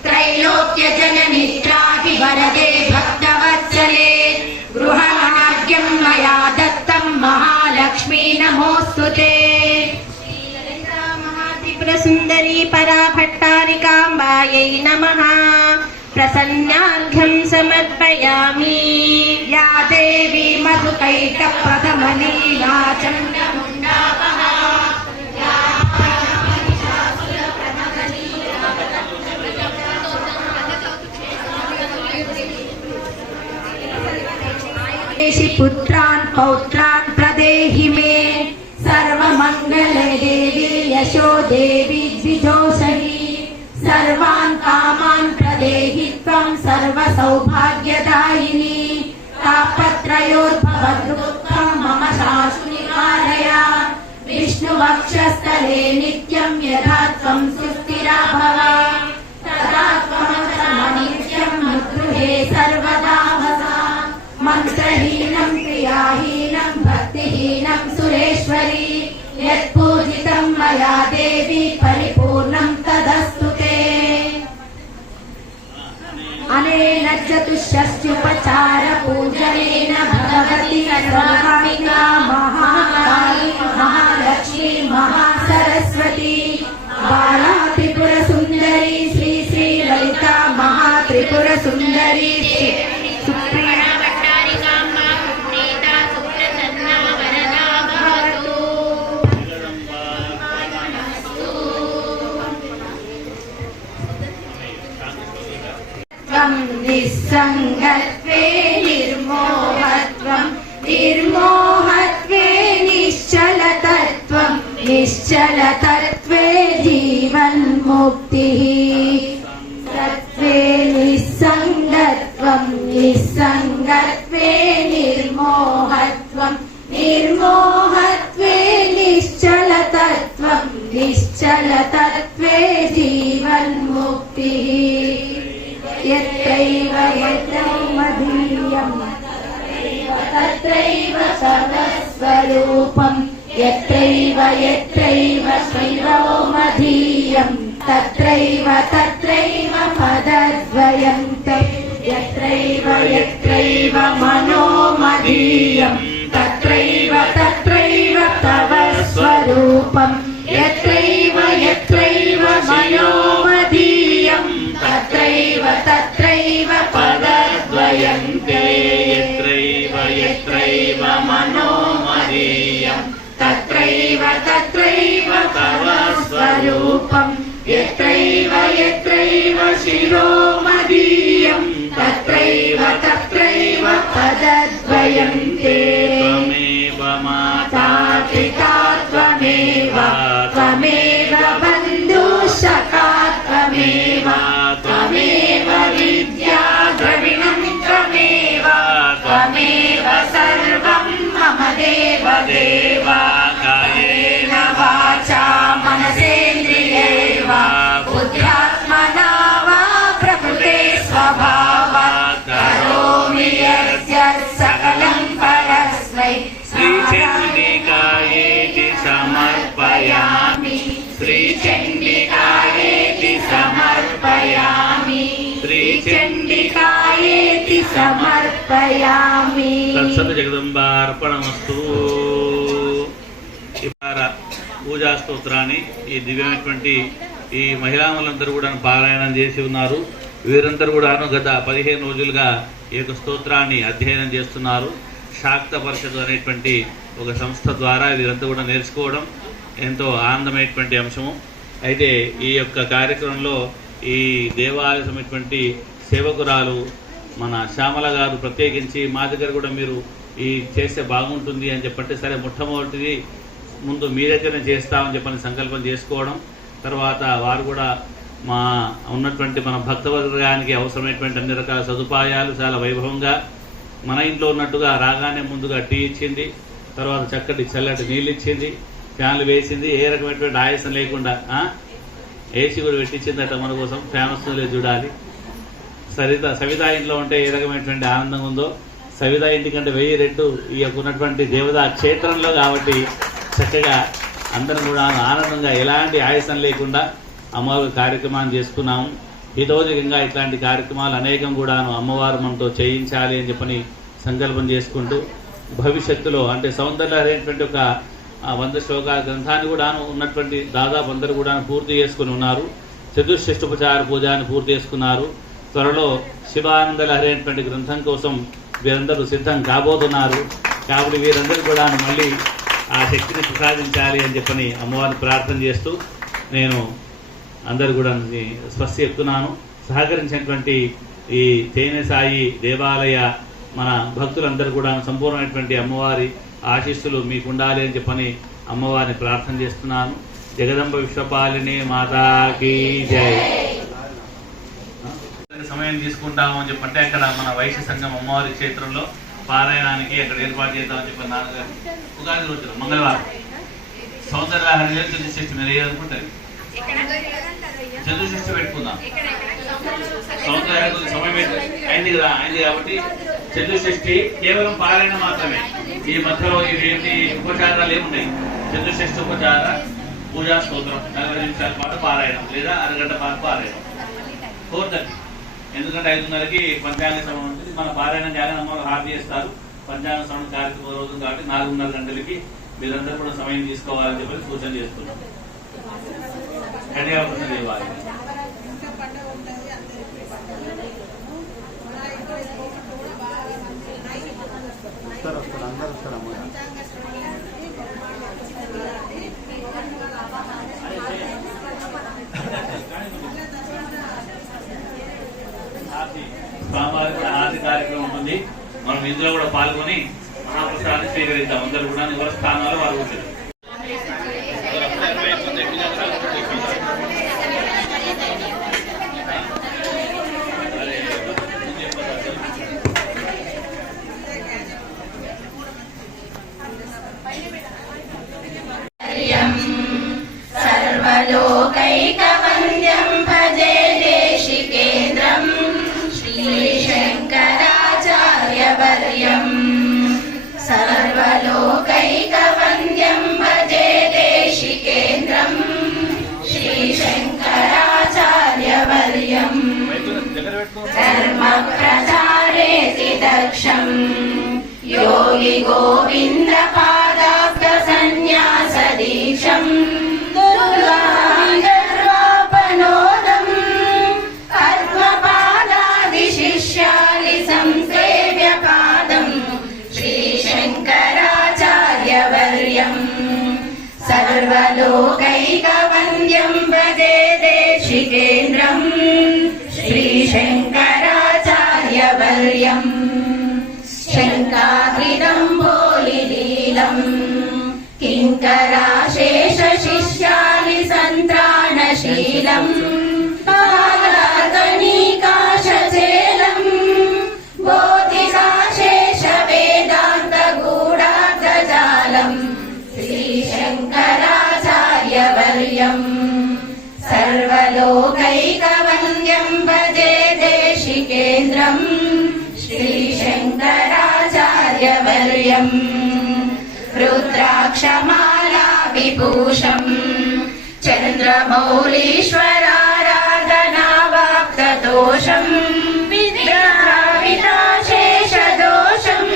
త్రైలోక్య జనని త్రాహి వరదే భక్తవత్సలే. గృహభాగ్యం మయా దత్తం మహాలక్ష్మీ నమోస్తుతే. త్రిపుర సుందరీ పరాభట్టారికాంబాయై నమః. ప్రసన్నార్ఘ్యం సమర్పయామి. యా దేవి మధుకైట ప్రథమలీలా చండముండాపహ. పుత్రాన్ పౌత్రాన్ ప్రదేహి మే. సర్వమంగళే దేవి యశో దేవి ద్విజోషహి. సర్వాన్ కామాన్ ప్రదేహి త్వం సర్వ సౌభాగ్యదాయిని. తాపత్రయోర్భవద్దుఃఖం మమ శాశ్వతి నివారయ. విష్ణువక్షస్థలే నిత్యం యథా త్వం సుస్థిరా భవ. తదా త్వమనిత్యం మద్గృహే సర్వదా వస. మంత్రహీనం క్రియాహీనం భక్తిహీనం సురేశ్వరి. యత్పూజితం మయా దేవి పరిపూర్ణం తదస్తుతే. అనేన చతుష్షష్ట్యుపచార పూజనేన భగవతి సర్వాణికా మహాకాళి మహాలక్ష్మి మహాసరస్వతి. బాలా త్రిపుర సుందరి శ్రీ శ్రీ లలితా మహాత్రిపుర సుందరి సుప్రియ నిస్సంగత్వే నిర్మోహత్వం. నిర్మోహత్వే నిశ్చలతత్వం. నిశ్చలతత్వే జీవన్ముక్తిః. తత్వే నిస్సంగత్వం. నిస్సంగత్వే నిర్మోహత్వం. నిర్మోహత్వే నిశ్చలతత్వం. నిశ్చలతత్వే జీవన్ముక్తిః. యత్రైవ మదీయం తత్రైవ సర్వస్వరూపం. యత్రైవ శైవో మదీయం తత్రైవ పదద్వయం. యత్రైవ మనో మదీయం తత్రైవ తవ స్వరూపం. యత్రైవ మనో మదీయం తత్రైవ పదద్వయం. యత్రైవ मनोमदीयं तत्रैव तत्रैव तव स्वरूपं यत्रैव यत्रैव शिरो मदीयं तत्रैव तत्रैव पदद्वयं ते त्वमेव माता पिता त्वमेव त्वमेव बन्धुसखा त्वमेव त्वमेव विद्या द्रविणं त्वमेव त्वमेव सर्वं मम देव देव कायेन वाचा मनसेन्द्रियैर्वा बुद्ध्यात्मना वा प्रकृते स्वभावात् करोमि यस्य सकलं परस्मै श्रीचण्डिकायेति समर्पयामि श्रीचण्डिकायेति समर्पयामि श्रीचण्डिकायेति समर्पयामि तत्सत् जगदम्बार्पणमस्तु పూజా స్తోత్రాన్ని ఈ దివ్యమైనటువంటి ఈ మహిళాములందరూ కూడా పారాయణం చేసి ఉన్నారు. వీరందరూ కూడాను గత 15 రోజులుగా ఈ యొక్క స్తోత్రాన్ని అధ్యయనం చేస్తున్నారు. శాక్త పరిషత్ అనేటువంటి ఒక సంస్థ ద్వారా వీరంతా కూడా నేర్చుకోవడం ఎంతో ఆనందమైనటువంటి అంశము. అయితే ఈ యొక్క కార్యక్రమంలో ఈ దేవాలయమైనటువంటి సేవకురాలు మన శ్యామల గారు ప్రత్యేకించి మా దగ్గర కూడా మీరు ఈ చేస్తే బాగుంటుంది అని చెప్పంటే సరే మొట్టమొదటిది ముందు మీరైతేనే చేస్తామని చెప్పని సంకల్పం చేసుకోవడం, తర్వాత వారు కూడా మా ఉన్నటువంటి మన భక్తవర్గానికి అవసరమైనటువంటి అన్ని రకాల సదుపాయాలు చాలా వైభవంగా మన ఇంట్లో ఉన్నట్టుగా రాగానే ముందుగా టీ ఇచ్చింది, తర్వాత చక్కటి చల్లటి నీళ్ళు ఇచ్చింది, ఫ్యాన్లు వేసింది, ఏ రకమైనటువంటి ఆయాసం లేకుండా ఏసీ కూడా పెట్టించిందట మన కోసం. ఫ్యాన్ వస్తుందో చూడాలి. సవిత ఇంట్లో ఉంటే ఏ రకమైనటువంటి ఆనందం ఉందో, సవిత ఇంటికంటే 1000 రెట్లు ఈ యొక్క ఉన్నటువంటి దేవతా క్షేత్రంలో కాబట్టి చక్కగా అందరం కూడా ఆనందంగా ఎలాంటి ఆయాసం లేకుండా అమ్మవారి కార్యక్రమాన్ని చేసుకున్నాము. హితోధికంగా ఇట్లాంటి కార్యక్రమాలు అనేకం కూడాను అమ్మవారు మనతో చేయించాలి అని చెప్పని సంకల్పం చేసుకుంటూ భవిష్యత్తులో అంటే సౌందర్యమైనటువంటి ఒక 100 శ్లోకాల గ్రంథాన్ని కూడాను ఉన్నటువంటి దాదాపు అందరూ కూడా పూర్తి చేసుకుని ఉన్నారు. చతుషష్ఠోపచార పూజాన్ని పూర్తి చేసుకున్నారు. త్వరలో శివానందలహరి అనేటువంటి గ్రంథం కోసం వీరందరూ సిద్ధం కాబోతున్నారు. కాబట్టి వీరందరూ కూడా మళ్ళీ ఆ శక్తిని ప్రసాదించాలి అని చెప్పని అమ్మవారిని ప్రార్థన చేస్తూ నేను అందరు కూడా స్పష్ట చెప్తున్నాను. సహకరించినటువంటి ఈ తేనె సాయి దేవాలయ మన భక్తులందరూ కూడా సంపూర్ణమైనటువంటి అమ్మవారి ఆశీస్సులు మీకు ఉండాలి అని చెప్పని అమ్మవారిని ప్రార్థన చేస్తున్నాను. జగదంబ విశ్వపాలిని మాతాకి జై. సమయం తీసుకుంటాము అని చెప్పంటే అక్కడ మన వైశ్య సంఘం అమ్మవారి క్షేత్రంలో పారాయణానికి అక్కడ ఏర్పాటు చేద్దామని చెప్పి నాన్నగారు ఉగాది రోజు మంగళవారం సౌందర్యలహరి చతుషష్ఠి మీరు ఏదనుకుంటారు చతుషష్ఠి పెట్టుకుందాం. సౌందర్యలహరి సమయం అయింది కదా, అయింది కాబట్టి చతుషష్ఠి కేవలం పారాయణ మాత్రమే. ఈ మధ్యలో ఇవేంటి ఉపచారాలు ఏమున్నాయి? చతుషష్ఠి ఉపచార పూజా స్తోత్రం 40 నిమిషాల పాటు పారాయణం లేదా అరగంట పాటు పారాయణం 4:30. ఎందుకంటే 5:30కి పంచాంగ శ్రవణం ఉంటుంది. మన పారాయణం చాలా అమ్మవారు హారతి చేస్తారు. పంచాంగ శ్రవణం కార్యక్రమం రోజు కాబట్టి 4:30 గంటలకి మీరందరూ కూడా సమయం తీసుకోవాలని చెప్పి సూచన చేస్తున్నాం. కన్యావృత దేవాలయం స్వామివారి కూడా హారతి కార్యక్రమం ఉంటుంది. మనం ఇందులో కూడా పాల్గొని మహాప్రసాదాన్ని స్వీకరిద్దాం. అందరూ కూడా ఎవరి స్థానాలు వారు ఉంటారు. सर्वलोकैकवन्द्यं भजे देशिकेन्द्रं श्रीशङ्कराचार्यवर्यं सर्वलोकैकवन्द्यं भजे देशिकेन्द्रं श्रीशङ्कराचार्यवर्यं धर्मप्रचारेति दक्षं योगि गोविन्दपादाब्धसन्न्यासदीक्षम् दुर्गापनोदम् पद्मपादादिशिष्यादि संसेव्य पादम् श्रीशङ्कर सर्वलोकैकवन्द्यं भजे देशिकेन्द्रम् श्रीशङ्कराचार्यवर्यम् शङ्काद्रिदम्भोलिलीलम् किङ्कराशेषशिष्यानि सन्त्राणशीलम् कालातनीकाशचेलम् बोधिकाशेषवेदान्तगूढार्धजालम् श्रीशङ्कराचार्यवर्यम् सर्वलोकैकवन्द्यं भजे देशिकेन्द्रम् श्रीशङ्कराचार्यवर्यम् रुद्राक्षमाला विभूषम् चन्द्रमौलीश्वराराधनावाप्तदोषम् विद्राविनाशेषदोषम्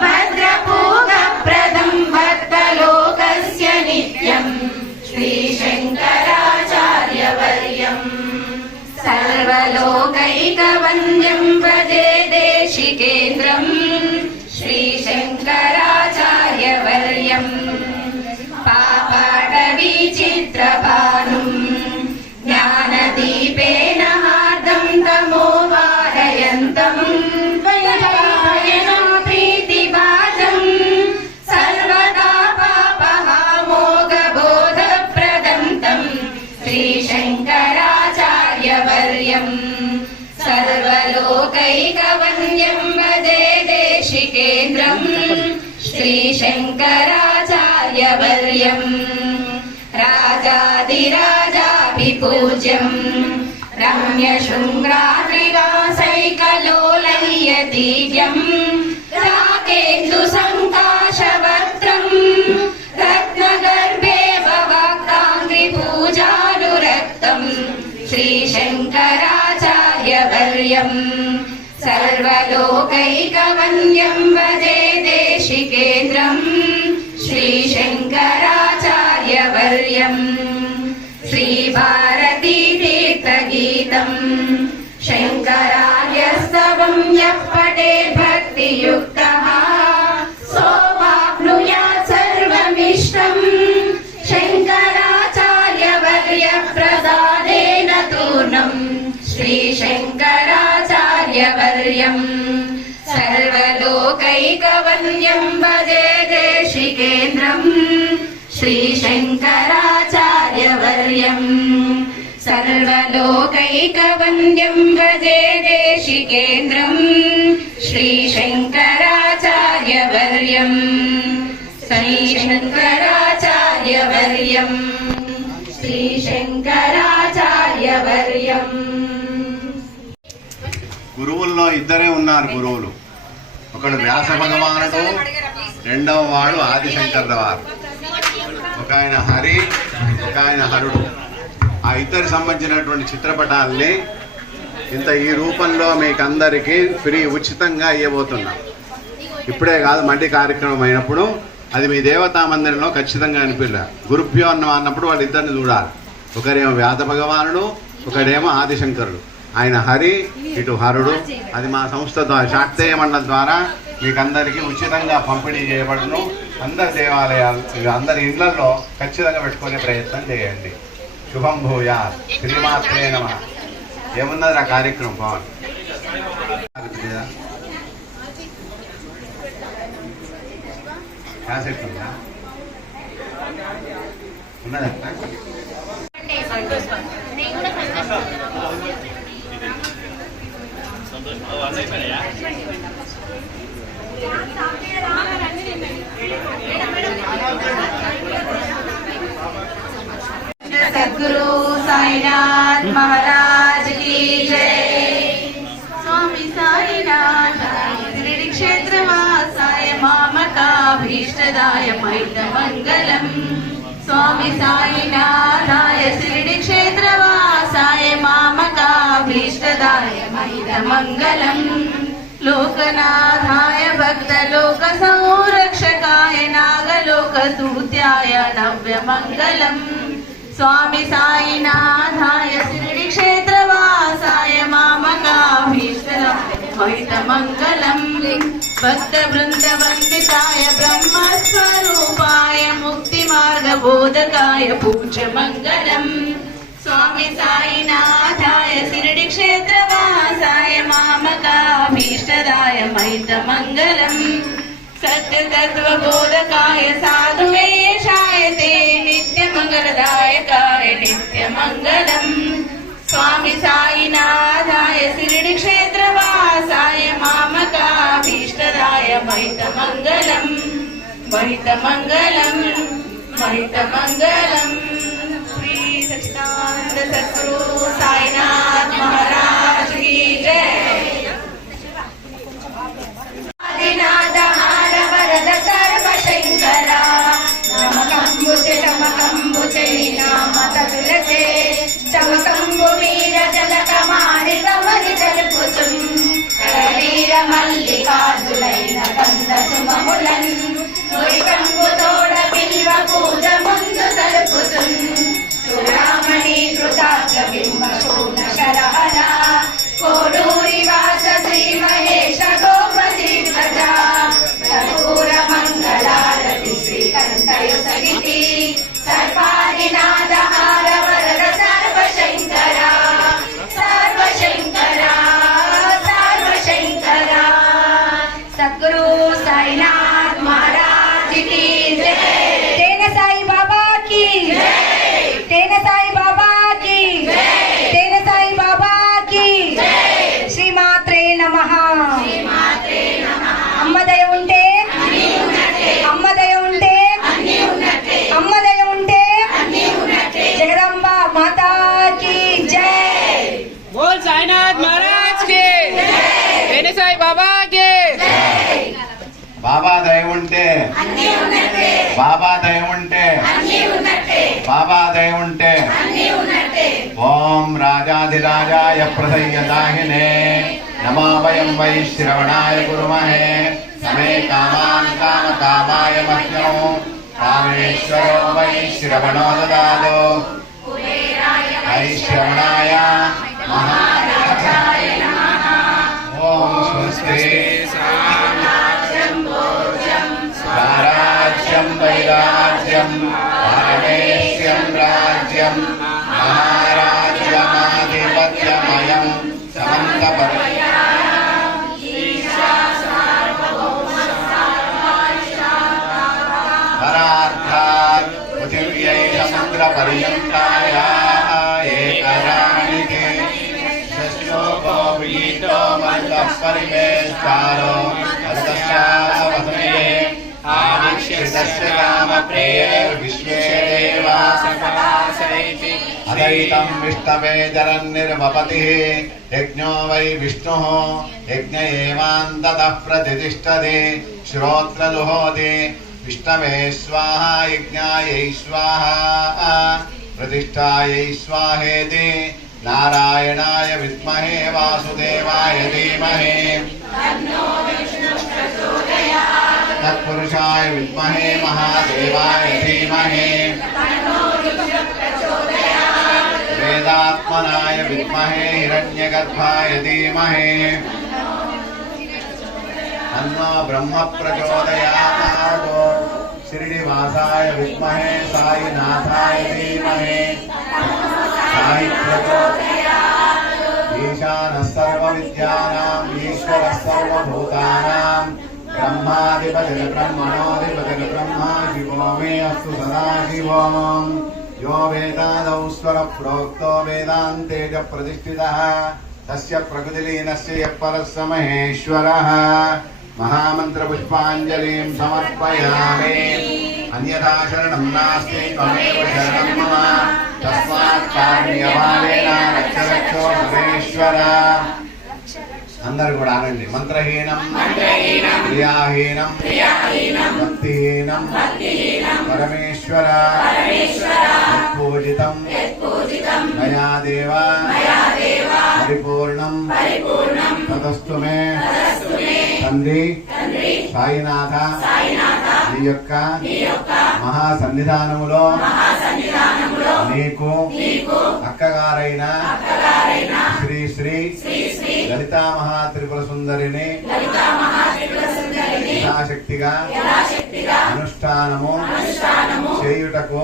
भद्रपूगप्रदम् भक्तलोकस्य नित्यम् श्रीशङ्कराचार्यवर्यम् सर्वलोकैकवन्द्यं भजे देशिकेन्द्रम् श्रीशङ्कराचार्यवर्यम् पापाटवीचित्रभानुम् ज्ञानदीपेन हार्दं तमोवारयन्तम् प्रीतिभाजम् सर्वदा पापहामोघबोधप्रदं तं श्रीशङ्कराचार्यवर्यम् सर्वलोकैकवन्द्यं भजे देशिकेन्द्रम् श्रीशङ्कराचार्यवर्यम् राजाधिराजाभिपूज्यम् रम्यशृङ्गात्रिवासैकलोलयतीर्यम् राकेन्दुसङ्काशवक्त्रम् रत्नगर्भे भवाक्ताङ्घ्रिपूजानुरक्तम् श्रीशङ्कराचार्यवर्यम् सर्वलोकैकवन्द्यं भजे देशिकेन्द्रम् श्रीशङ्कराचार्यवर्यम् श्रीभारतीतीर्थगीतम् शङ्करार्यस्तवं यः पठेत् भक्तियुक्तः सोऽवाप्नुयात् सर्वमिष्टम् शङ्कराचार्यवर्यप्रसादेन तूर्णम् श्रीशङ्कराचार्यवर्यम् सर्वलोकैकवन्द्यं भजे देशिकेन्द्रम् श्रीशङ्कराचार्यवर्यम् सर्वलोकैकवन्द्यं भजे देशिकेन्द्रम् श्रीशङ्कराचार्यवर्यम् श्रीशङ्कराचार्यवर्यम् श्रीशङ्कराचार्यवर्यम् గురువుల్లో ఇద్దరే ఉన్నారు గురువులు. ఒకడు వ్యాస భగవానుడు, రెండవ వాడు ఆదిశంకర్ల వారు. ఒక ఆయన హరి, ఒక ఆయన హరుడు. ఆ ఇద్దరికి సంబంధించినటువంటి చిత్రపటాలని ఈ రూపంలో మీకు అందరికీ ఫ్రీ ఉచితంగా ఇవ్వబోతున్నాం. ఇప్పుడే కాదు, మండి కార్యక్రమం అయినప్పుడు అది మీ దేవతా మందిరంలో ఖచ్చితంగా అనిపించాలి. గురుభ్యో అన్నప్పుడు వాళ్ళిద్దరిని చూడాలి. ఒకరేమో వ్యాస భగవానుడు, ఒకడేమో ఆదిశంకరుడు. ఆయన హరి, ఇటు హరుడు. అది మా సంస్థ ద్వారా, శాక్తేయ మండలం ద్వారా మీకు అందరికీ ఉచితంగా పంపిణీ చేయబడును. అందరి దేవాలయాలు, అందరి ఇళ్లలో ఖచ్చితంగా పెట్టుకునే ప్రయత్నం చేయండి. శుభం భూయా. శ్రీమాత్రే నమః. ఏమున్నది ఆ కార్యక్రమం? పవన్ క్యాసెట్ ఉందా? ఉన్నదంట. सद्गुरु साईनाथ महाराज की जय। स्वामी साईनाथ श्री क्षेत्रवासाय मामकाभीष्टदाय मैत्रमङ्गलम्। स्वामी साईनाथाय श्री क्षेत्रवासाय मामकाभीष्टदाय मैत्रमङ्गलम्। लोकनाथाय भक्तलोकसंरक्षकाय नागलोकसूत्याय नव्यमङ्गलम्। स्वामी साईनाथाय श्री क्षेत्रवासाय मामकाभीष्टदाय मैत्रमङ्गलम्। भक्तवृन्दवन्दिताय ब्रह्मस्वरूपाय मुक्तिमार्ग तत्त्वबोधकाय पूज्यमङ्गलम् स्वामी साईनाथाय शिरडि क्षेत्रवासाय मामकाभीष्टदाय महितमङ्गलम् सत्यतत्त्वबोधकाय साधुवेशाय ते नित्यमङ्गलदायकाय नित्यमङ्गलम् स्वामी साईनाथाय शिरडि क्षेत्रवासाय मामकाभीष्टदाय महितमङ्गलम् महितमङ्गलम् महितमङ्गलम् श्री सच्चिदानंद सद्गुरु साईनाथ महाराज की जय। आदिनाथ हार वरद सर्वशंकरा नमकंबुचे चमकंबुचे नाम तदुलचे चमकंबु वीर जलक मारि कमरि जलपुचुं కరవీర మల్లికాదులైన కంద సుమములన్ మురికంబు తోడ బిల్వ పూజ ముందు సలుపుతున్ సురామణి కృతాగ్ర బింబ శూల శరహర కోడూరి వాస శ్రీ మహేశ గోపతి ప్రజా కర్పూర మంగళారతి శ్రీకంఠయ సగితి సర్వాదినాథ హార వరద సర్వశంకర సర్వశంకర सद्गुरु साईनाथ महाराज की जय। तेन साई बाबा की जय। तेन साई बाबा की जय। तेन साई बाबा की जय। श्रीमात्रे नमः। श्रीमात्रे नमः। अम्म दय ఉంటే అన్నీ ఉన్నట్టే। అమ్మ దయ ఉంటే అన్నీ ఉన్నట్టే। అమ్మ దయ ఉంటే అన్నీ ఉన్నట్టే। జగదంబ మాతా की जय। बोल साईनाथ महाराज की जय। तेन साई बाबा की బాబా దయ ఉంటే బాబా దయ ఉంటే బాబా దయ ఉంటే ఓం రాజాధిరాజాయ ప్రసయ్యదాహినే నమో వయం వై శ్రవణాయ కుర్మహే సమే కామాన్ కామకామాయ మహ్యం కామేశ్వరో వై శ్రవణో దదాదో వై శ్రవణాయ మహారాజాయ నమః। ఓం స్వస్తి రాజ్యం వైరాజ్యం పరమేశ్యం రాజ్యం మహారాజ్యమాధిపత్యమయం పరార్థాత్ పృథివ్యై సముద్రపర్యంతాయాః ఏకరాణికే శస్యోపో విగీతో మందః పరివేష్టారో అస్తస్యావసమే అదైతం విష్ణవే జరన్నిర్వపతి యజ్ఞో వై విష్ణు యజ్ఞ ఏవాంతతః ప్రతిష్టతి శ్రోత్రలుహోతి విష్ణవే స్వాహ యజ్ఞాయై స్వాహ ప్రతిష్టాయై స్వాహేతి నారాయణాయ విద్మహే వాసుదేవాయ ధీమహి तत्पुरुषाय विद्महे महादेवाय धीमहि वेदात्मनाय विद्महे हिरण्यगर्भाय धीमहि तन्नो ब्रह्म प्रचोदयात् शिरडिवासाय विद्महे साईनाथाय धीमहि साई प्रचोदयात् ईशानः सर्वविद्यानाम् ईश्वरः सर्वभूतानाम् ब्रह्माधिपतिर् ब्रह्मणोऽधिपतिर् ब्रह्मा शिवो मे अस्तु सदा शिवम् यो वेदादौ स्वरप्रोक्तो वेदान्ते च प्रतिष्ठितः तस्य प्रकृतिलीनस्य यः परः स महेश्वरः। महामन्त्रपुष्पाञ्जलिं समर्पयामि। अन्यथा शरणं नास्ति त्वमेव शरणं मम तस्मात् कारुण्यभावेन रक्ष रक्षो महेश्वर। అందరు కూడా ఆనండి మంత్రహీనం క్రియాహీనం భక్తిహీనం పరమేశ్వర పూజితం మయా దేవ పరిపూర్ణం తతస్తు మే తండ్రి సాయినాథ నీ యొక్క మహాసన్నిధానములో నీకు అక్కగారైన శ్రీ శ్రీ లలితా మహాత్రిపుర సుందరిని యథాశక్తిగా అనుష్ఠానము చేయుటకు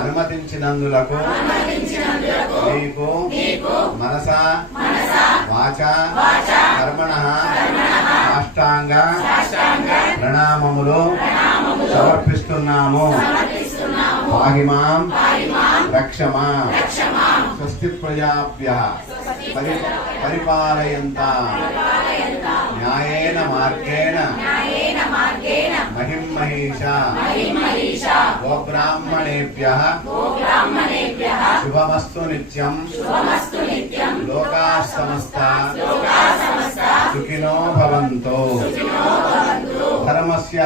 అనుమతించినందులకు నీకు మనస వాచ కర్మణః సాష్టాంగ ప్రణామములు సమర్పిస్తున్నాము. పాహిమాం రక్షమా స్వస్తి ప్రజాభ్యః పరిపాలయంతాం న్యాయేన మార్గేణ మహిమహీషా గోబ్రాహ్మణేభ్యః శుభమస్తు నిత్యం లోకాః సమస్తాః సుఖినో భవంతు. ధర్మస్య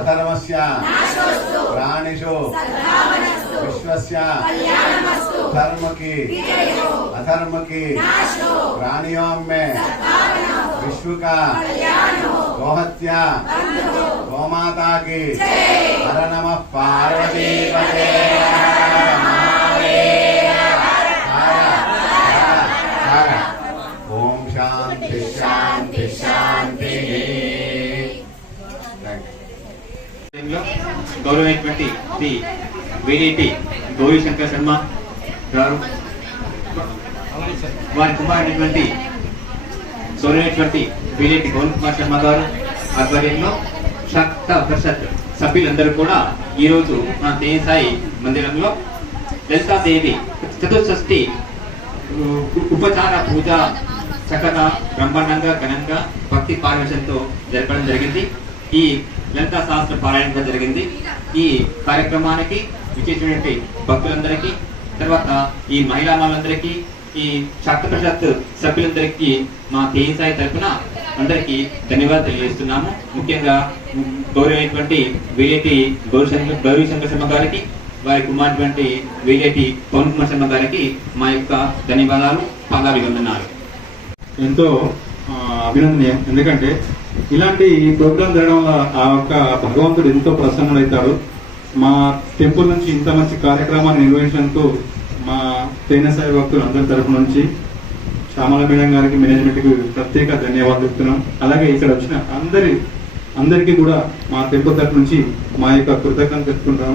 అధర్మస్య ప్రాణిషు విశ్వస్య धर्म की अधर्म की प्राणियों में विश्व का गोहत्या गोमाता की हर नमः पार्वती पते ओम शांति शांति शांति. గౌరవమైనటువంటి శ్రీ వేరేటి గౌరీ శంకర్ శర్మ గారు వారి కుమారుడైనటువంటి గౌరవమైనటువంటి వేరేటి గౌరీ కుమార్ శర్మ గారు ఆధ్వర్యంలో శాక్త పరిషత్ సభ్యులందరూ కూడా ఈరోజు మన తేజసాయి మందిరంలో లలితాదేవి చతుషష్ఠి ఉపచార పూజ చక్కగా బ్రహ్మాండంగా ఘనంగా భక్తి పారవశ్యంతో జరపడం జరిగింది. ఈ లలితా శాస్త్ర పారాయణ జరిగింది. ఈ కార్యక్రమానికి విశేషమైనటువంటి భక్తులందరికీ, తర్వాత ఈ మహిళా వాళ్ళందరికీ, ఈ శాక్త పరిషత్ సభ్యులందరికీ మా తేజసాయి తరఫున అందరికీ ధన్యవాదాలు తెలియజేస్తున్నాము. ముఖ్యంగా గౌరవమైనటువంటి వేరేటి గౌరీ శంకర్ శర్మ గారికి, వారి కుమారుటువంటి వేరేటి పవన్ కుమార్ శర్మ గారికి మా యొక్క ధన్యవాదాలు, పాదాభివందనాలు. ఎంతో అభినందనీయం. ఎందుకంటే ఇలాంటి ప్రోగ్రాం జరగడం వల్ల ఆ యొక్క భగవంతుడు ఎంతో ప్రసన్నుడవుతాడు. మా టెంపుల్ నుంచి ఇంత మంచి కార్యక్రమాన్ని నిర్వహించినందుకు మా తేజసాయి భక్తులు అందరి తరఫు నుంచి శ్యామల మేడం గారికి, మేనేజ్మెంట్కి ప్రత్యేక ధన్యవాదాలు చెప్తున్నాం. అలాగే ఇక్కడ వచ్చిన అందరికీ కూడా మా టెంపుల్ తరఫు నుంచి మా యొక్క కృతజ్ఞతలు తెలుపుకుంటాం.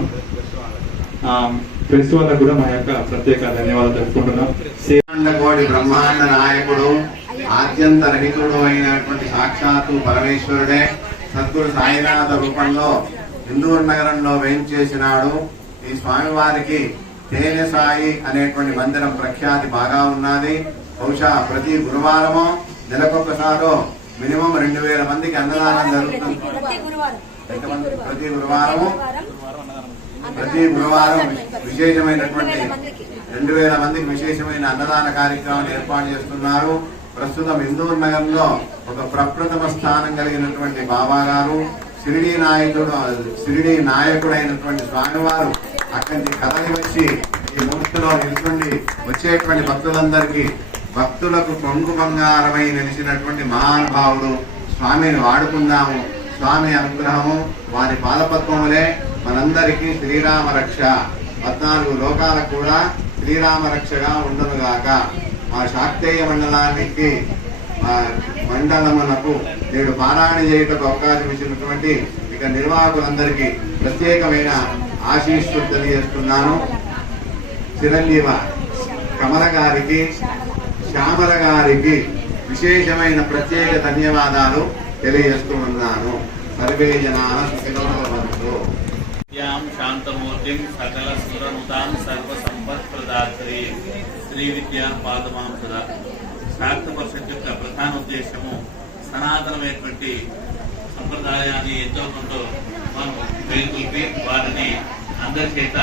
ప్రెస్ వాళ్ళకు కూడా మా యొక్క ప్రత్యేక ధన్యవాదాలు తెలుపుకుంటున్నాం. కోటి బ్రహ్మాండ నాయకుడు, ఆద్యంత రహితుడు అయినటువంటి సాక్షాత్తు పరమేశ్వరుడే సద్గురు సాయినాథ రూపంలో ఇందూరు నగరంలో వేయించేసినాడు. ఈ స్వామివారికి తేజసాయి అనేటువంటి మందిరం ప్రఖ్యాతి బాగా ఉన్నది. బహుశా ప్రతి గురువారము నెలకొకసారో మినిమం 2000 మందికి అన్నదానం జరుగుతుంది. ప్రతి గురువారం విశేషమైనటువంటి 2000 మందికి విశేషమైన అన్నదాన కార్యక్రమాన్ని ఏర్పాటు చేస్తున్నారు. ప్రస్తుతం ఇందూరు నగరంలో ఒక ప్రప్రథమ స్థానం కలిగినటువంటి బాబా గారు, షిరిడీ నాయకుడైనటువంటి స్వామివారు అక్కడి నుంచి కదలి వచ్చి ఈ మూర్తిలో నిలుచుండి వచ్చేటువంటి భక్తులందరికీ, భక్తులకు కొంగు బంగారమై నిలిచినటువంటి మహానుభావుడు. స్వామిని వాడుకుందాము. స్వామి అనుగ్రహము, వారి పాదపద్మములే మనందరికీ శ్రీరామ రక్ష, 14 లోకాలకు కూడా శ్రీరామ రక్షగా ఉండునుగాక. మా శాక్తేయ మండలానికి మండలమునకు నేడు పారాయణ చేయుటకు అవకాశం ఇచ్చినటువంటి ఇక నిర్వాహకులందరికీ ప్రత్యేకమైన ఆశీస్సులు తెలియజేస్తున్నాను. చిరంజీవ కమల గారికి, శ్యామల గారికి విశేషమైన ప్రత్యేక ధన్యవాదాలు తెలియజేస్తూ ఉన్నాను. సర్వే జనాన సుఖినో భవంతు. శాంతమూర్తిం సకల సురనుతాం సర్వ సంపత్ ప్రదాత్రి శ్రీ విద్యా పాదమాం సదా. శాక్త పరిషత్ యొక్క ప్రధాన ఉద్దేశము సనాతనమైనటువంటి సంప్రదాయాన్ని ఎంతో కొంత మనం వెలుగుల్పి వారిని అందరి చేత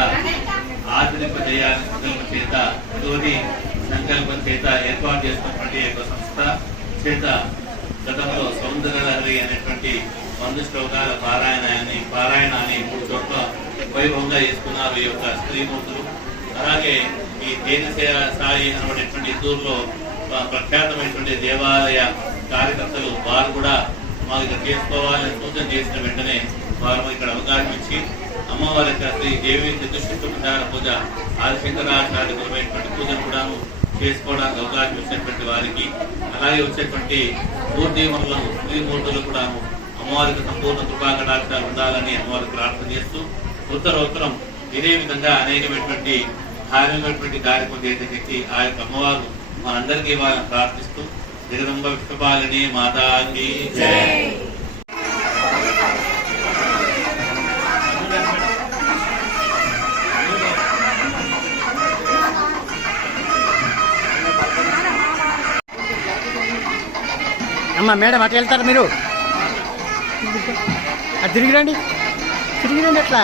ఆచరింపజేయాలని సంకల్పం చేత, తోటి సంకల్పం చేత ఏర్పాటు చేస్తున్నటువంటి యొక్క సంస్థ చేత గతంలో సౌందర్యలహరి అనేటువంటి 100 శ్లోకాల పారాయణాన్ని 3 చోట్ల వైభవంగా చేసుకున్నారు ఈ యొక్క స్త్రీమూర్తులు. అలాగే ఈ తేజసాయి అనేటువంటి ఇందూరులో ప్రఖ్యాతమైనటువంటి దేవాలయ కార్యకర్తలు వారు కూడా మాకు ఇక్కడ చేసుకోవాలని సూచన చేసిన వెంటనే వారు ఇక్కడ అవకాశం ఇచ్చి అమ్మవారి యొక్క శ్రీ దేవి చతుష్ఠిప్రచార పూజ, ఆదిశంకరాచార్య గురువైనటువంటి పూజను కూడాను చేసుకోవడానికి అవకాశం ఇచ్చినటువంటి వారికి, అలాగే వచ్చేటువంటి మూర్తిమూర్తులను స్త్రీమూర్తులు కూడాను అమ్మవారికి సంపూర్ణ కృపాకటాక్షాలు ఉండాలని అమ్మవారికి ప్రార్థన చేస్తూ ఉత్తరోత్తరం ఇదే విధంగా అనేకమైనటువంటి ధార్మికమైనటువంటి కార్యక్రమం చేసేసి ఆ యొక్క అమ్మవారు మనందరికీ ఇవ్వాలని ప్రార్థిస్తూ జగదంబ విష్ణుపాలిని మాతాకి జై. అమ్మా మేడం అట్లా వెళ్తారు మీరు, అది తిరిగిరండి అట్లా.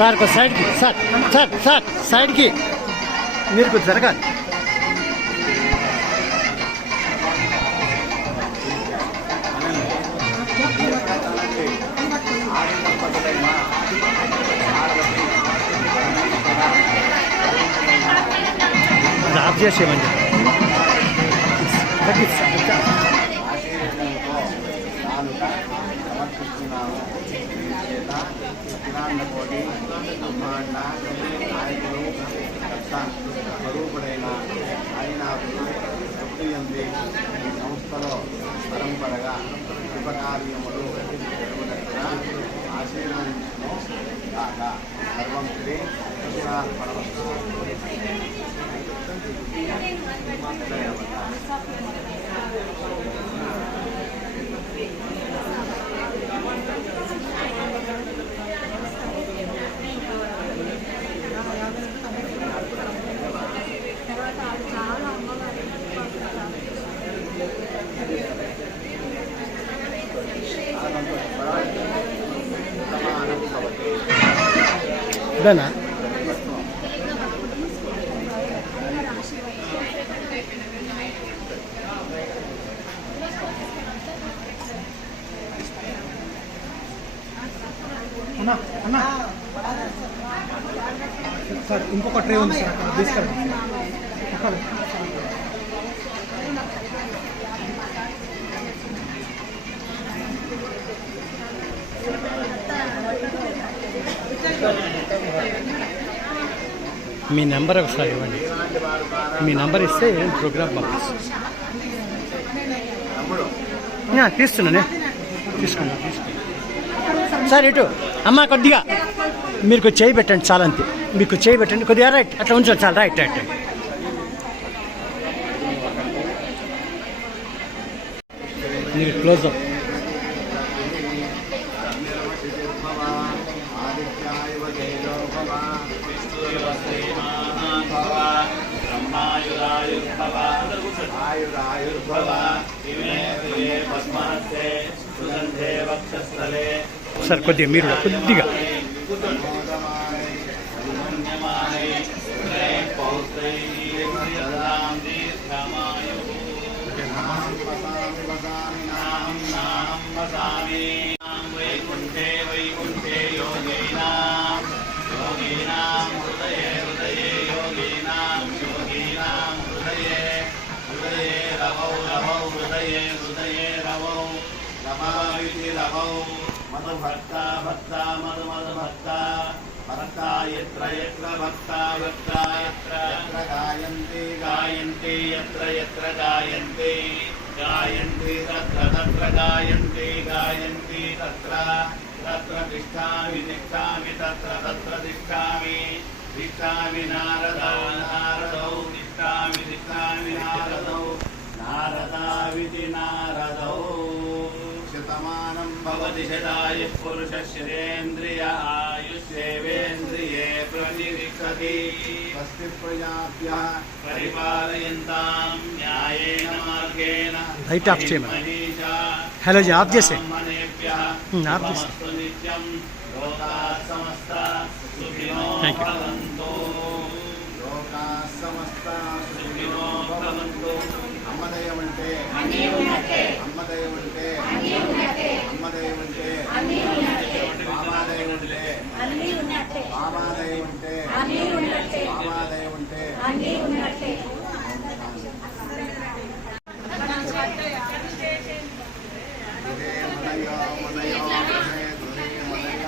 సార్ కొంచెం సైడ్కి, సార్ సైడ్కి మీరు కొంచెం జరగాలి. అది ఆఫ్ చేసేయమండి. స్వరూపుడైన ఆయన సంస్థలో పరంపరగా శుభకార్యములు ఆశీర్వదించను కాక. సర్వం శ్రీ కృష్ణార్పణమస్తు. ఇదేనా? అన్నా సార్ ఇంకొక ట్రే ఉంది సార్, తీసుకెళ్ళండి. మీ నెంబర్ ఒకసారి ఇవ్వండి. మీ నెంబర్ ఇస్తే ప్రోగ్రామ్ పంపిస్తాను. తీస్తున్నానే, తీసుకోండి. సార్ ఇటు అమ్మ కొద్దిగా మీరు కొంచెం చేయి పెట్టండి, చాలా అంతే. మీకు చేయి పెట్టండి కొద్దిగా, రైట్ అట్లా ఉంచండి, చాలా రైట్. మీరు క్లోజ్ అప్. సార్ కొద్దిగా మీరు కొద్దిగా వైకుంఠే వైకుంఠే యోగీనాం యోగీనాం హృదయే హృదయే యోగీనాం యోగీనాం హృదయే హృదయే రవౌ రవౌ హృదయే హృదయే రవౌ రమావితి రవౌ మధుభక్తా భక్తా మధు మధుభక్తా భక్తా యత్ర యత్ర భక్తా భక్తా యత్ర యత్ర గాయంతి గాయంతి యత్ర యత్ర గాయంతి గాయంతి తత్ర తత్ర గాయంతి గాయంతి తత్ర తత్ర తిష్ఠామి తిష్ఠామి తత్ర తత్ర తిష్ఠామి తిష్ఠామి నారదౌ నారదౌ తిష్ఠామి తిష్ఠామి నారదౌ నారదావితి నారదౌ శతమానం భవతి శతాయుః పురుష శతేంద్రియ ఆయుష్ यस्येवेन्द्रिये प्रतिष्ठति स्वस्ति प्रजाभ्यः परिपालयन्तां न्यायेन मार्गेण Light off చేయమని. मनीषा హలో జీ ఆఫ్ చేసే ब्राह्मणेभ्यः ఆఫ్ చేసే नमस्तु नित्यं लोकाः समस्ता सुखिनो Thank you. भवन्तु లోకాः సమస్తాः सुखिनो भवन्तु అమ్మదయం అంటే అమ్మదయం అంటే అమ్మదయం అంటే బాబాదయం అంటే బాబాదయం అంటే బాబాదయం అంటే ఇదే మనయో మనయో మనయే దురే మనయః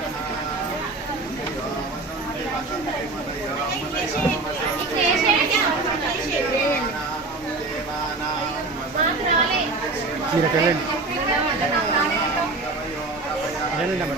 మనయో వసంతి వసంతి మనయో మనయో వసంతి దేవానాం మీరు అక్కడ వెళ్ళండి వెళ్ళండి అమ్మ.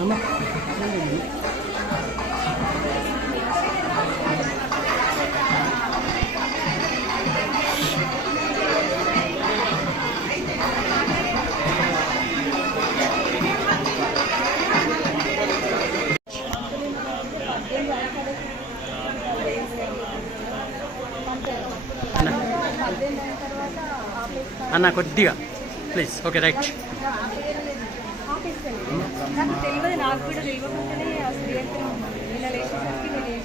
అమ్మ అన్న కొద్దిగా ప్లీజ్ ఓకే రైట్ నాకు తెలియదు, నాకు కూడా తెలియకుండానే అసలు నిన్న లేచేసరికి నేను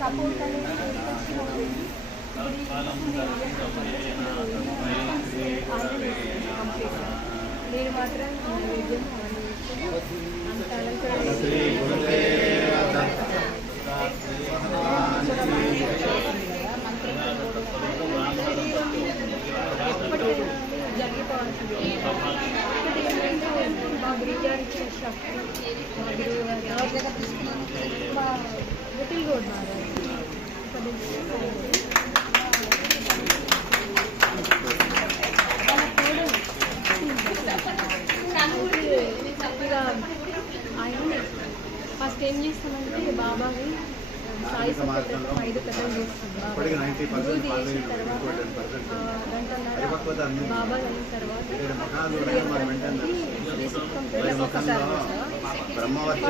సపోర్ట్ అనేది నేను మాత్రం నైవేద్యం అంత జరిగిపోవాల్సింది. ఒకటి ఏంటంటే మా గురుగారు ఇచ్చిన శక్తి, మా గురువు గారు మా విటిల్ గోడ్ చక్కగా ఆయన ఫస్ట్ ఏం చేస్తామంటే బాబాని సాయి సత్యత్వం 5 కథలు చేస్తాం. పూజ చేసిన తర్వాత గంటన్నర బాబా అయిన తర్వాత బ్రహ్మవర్చ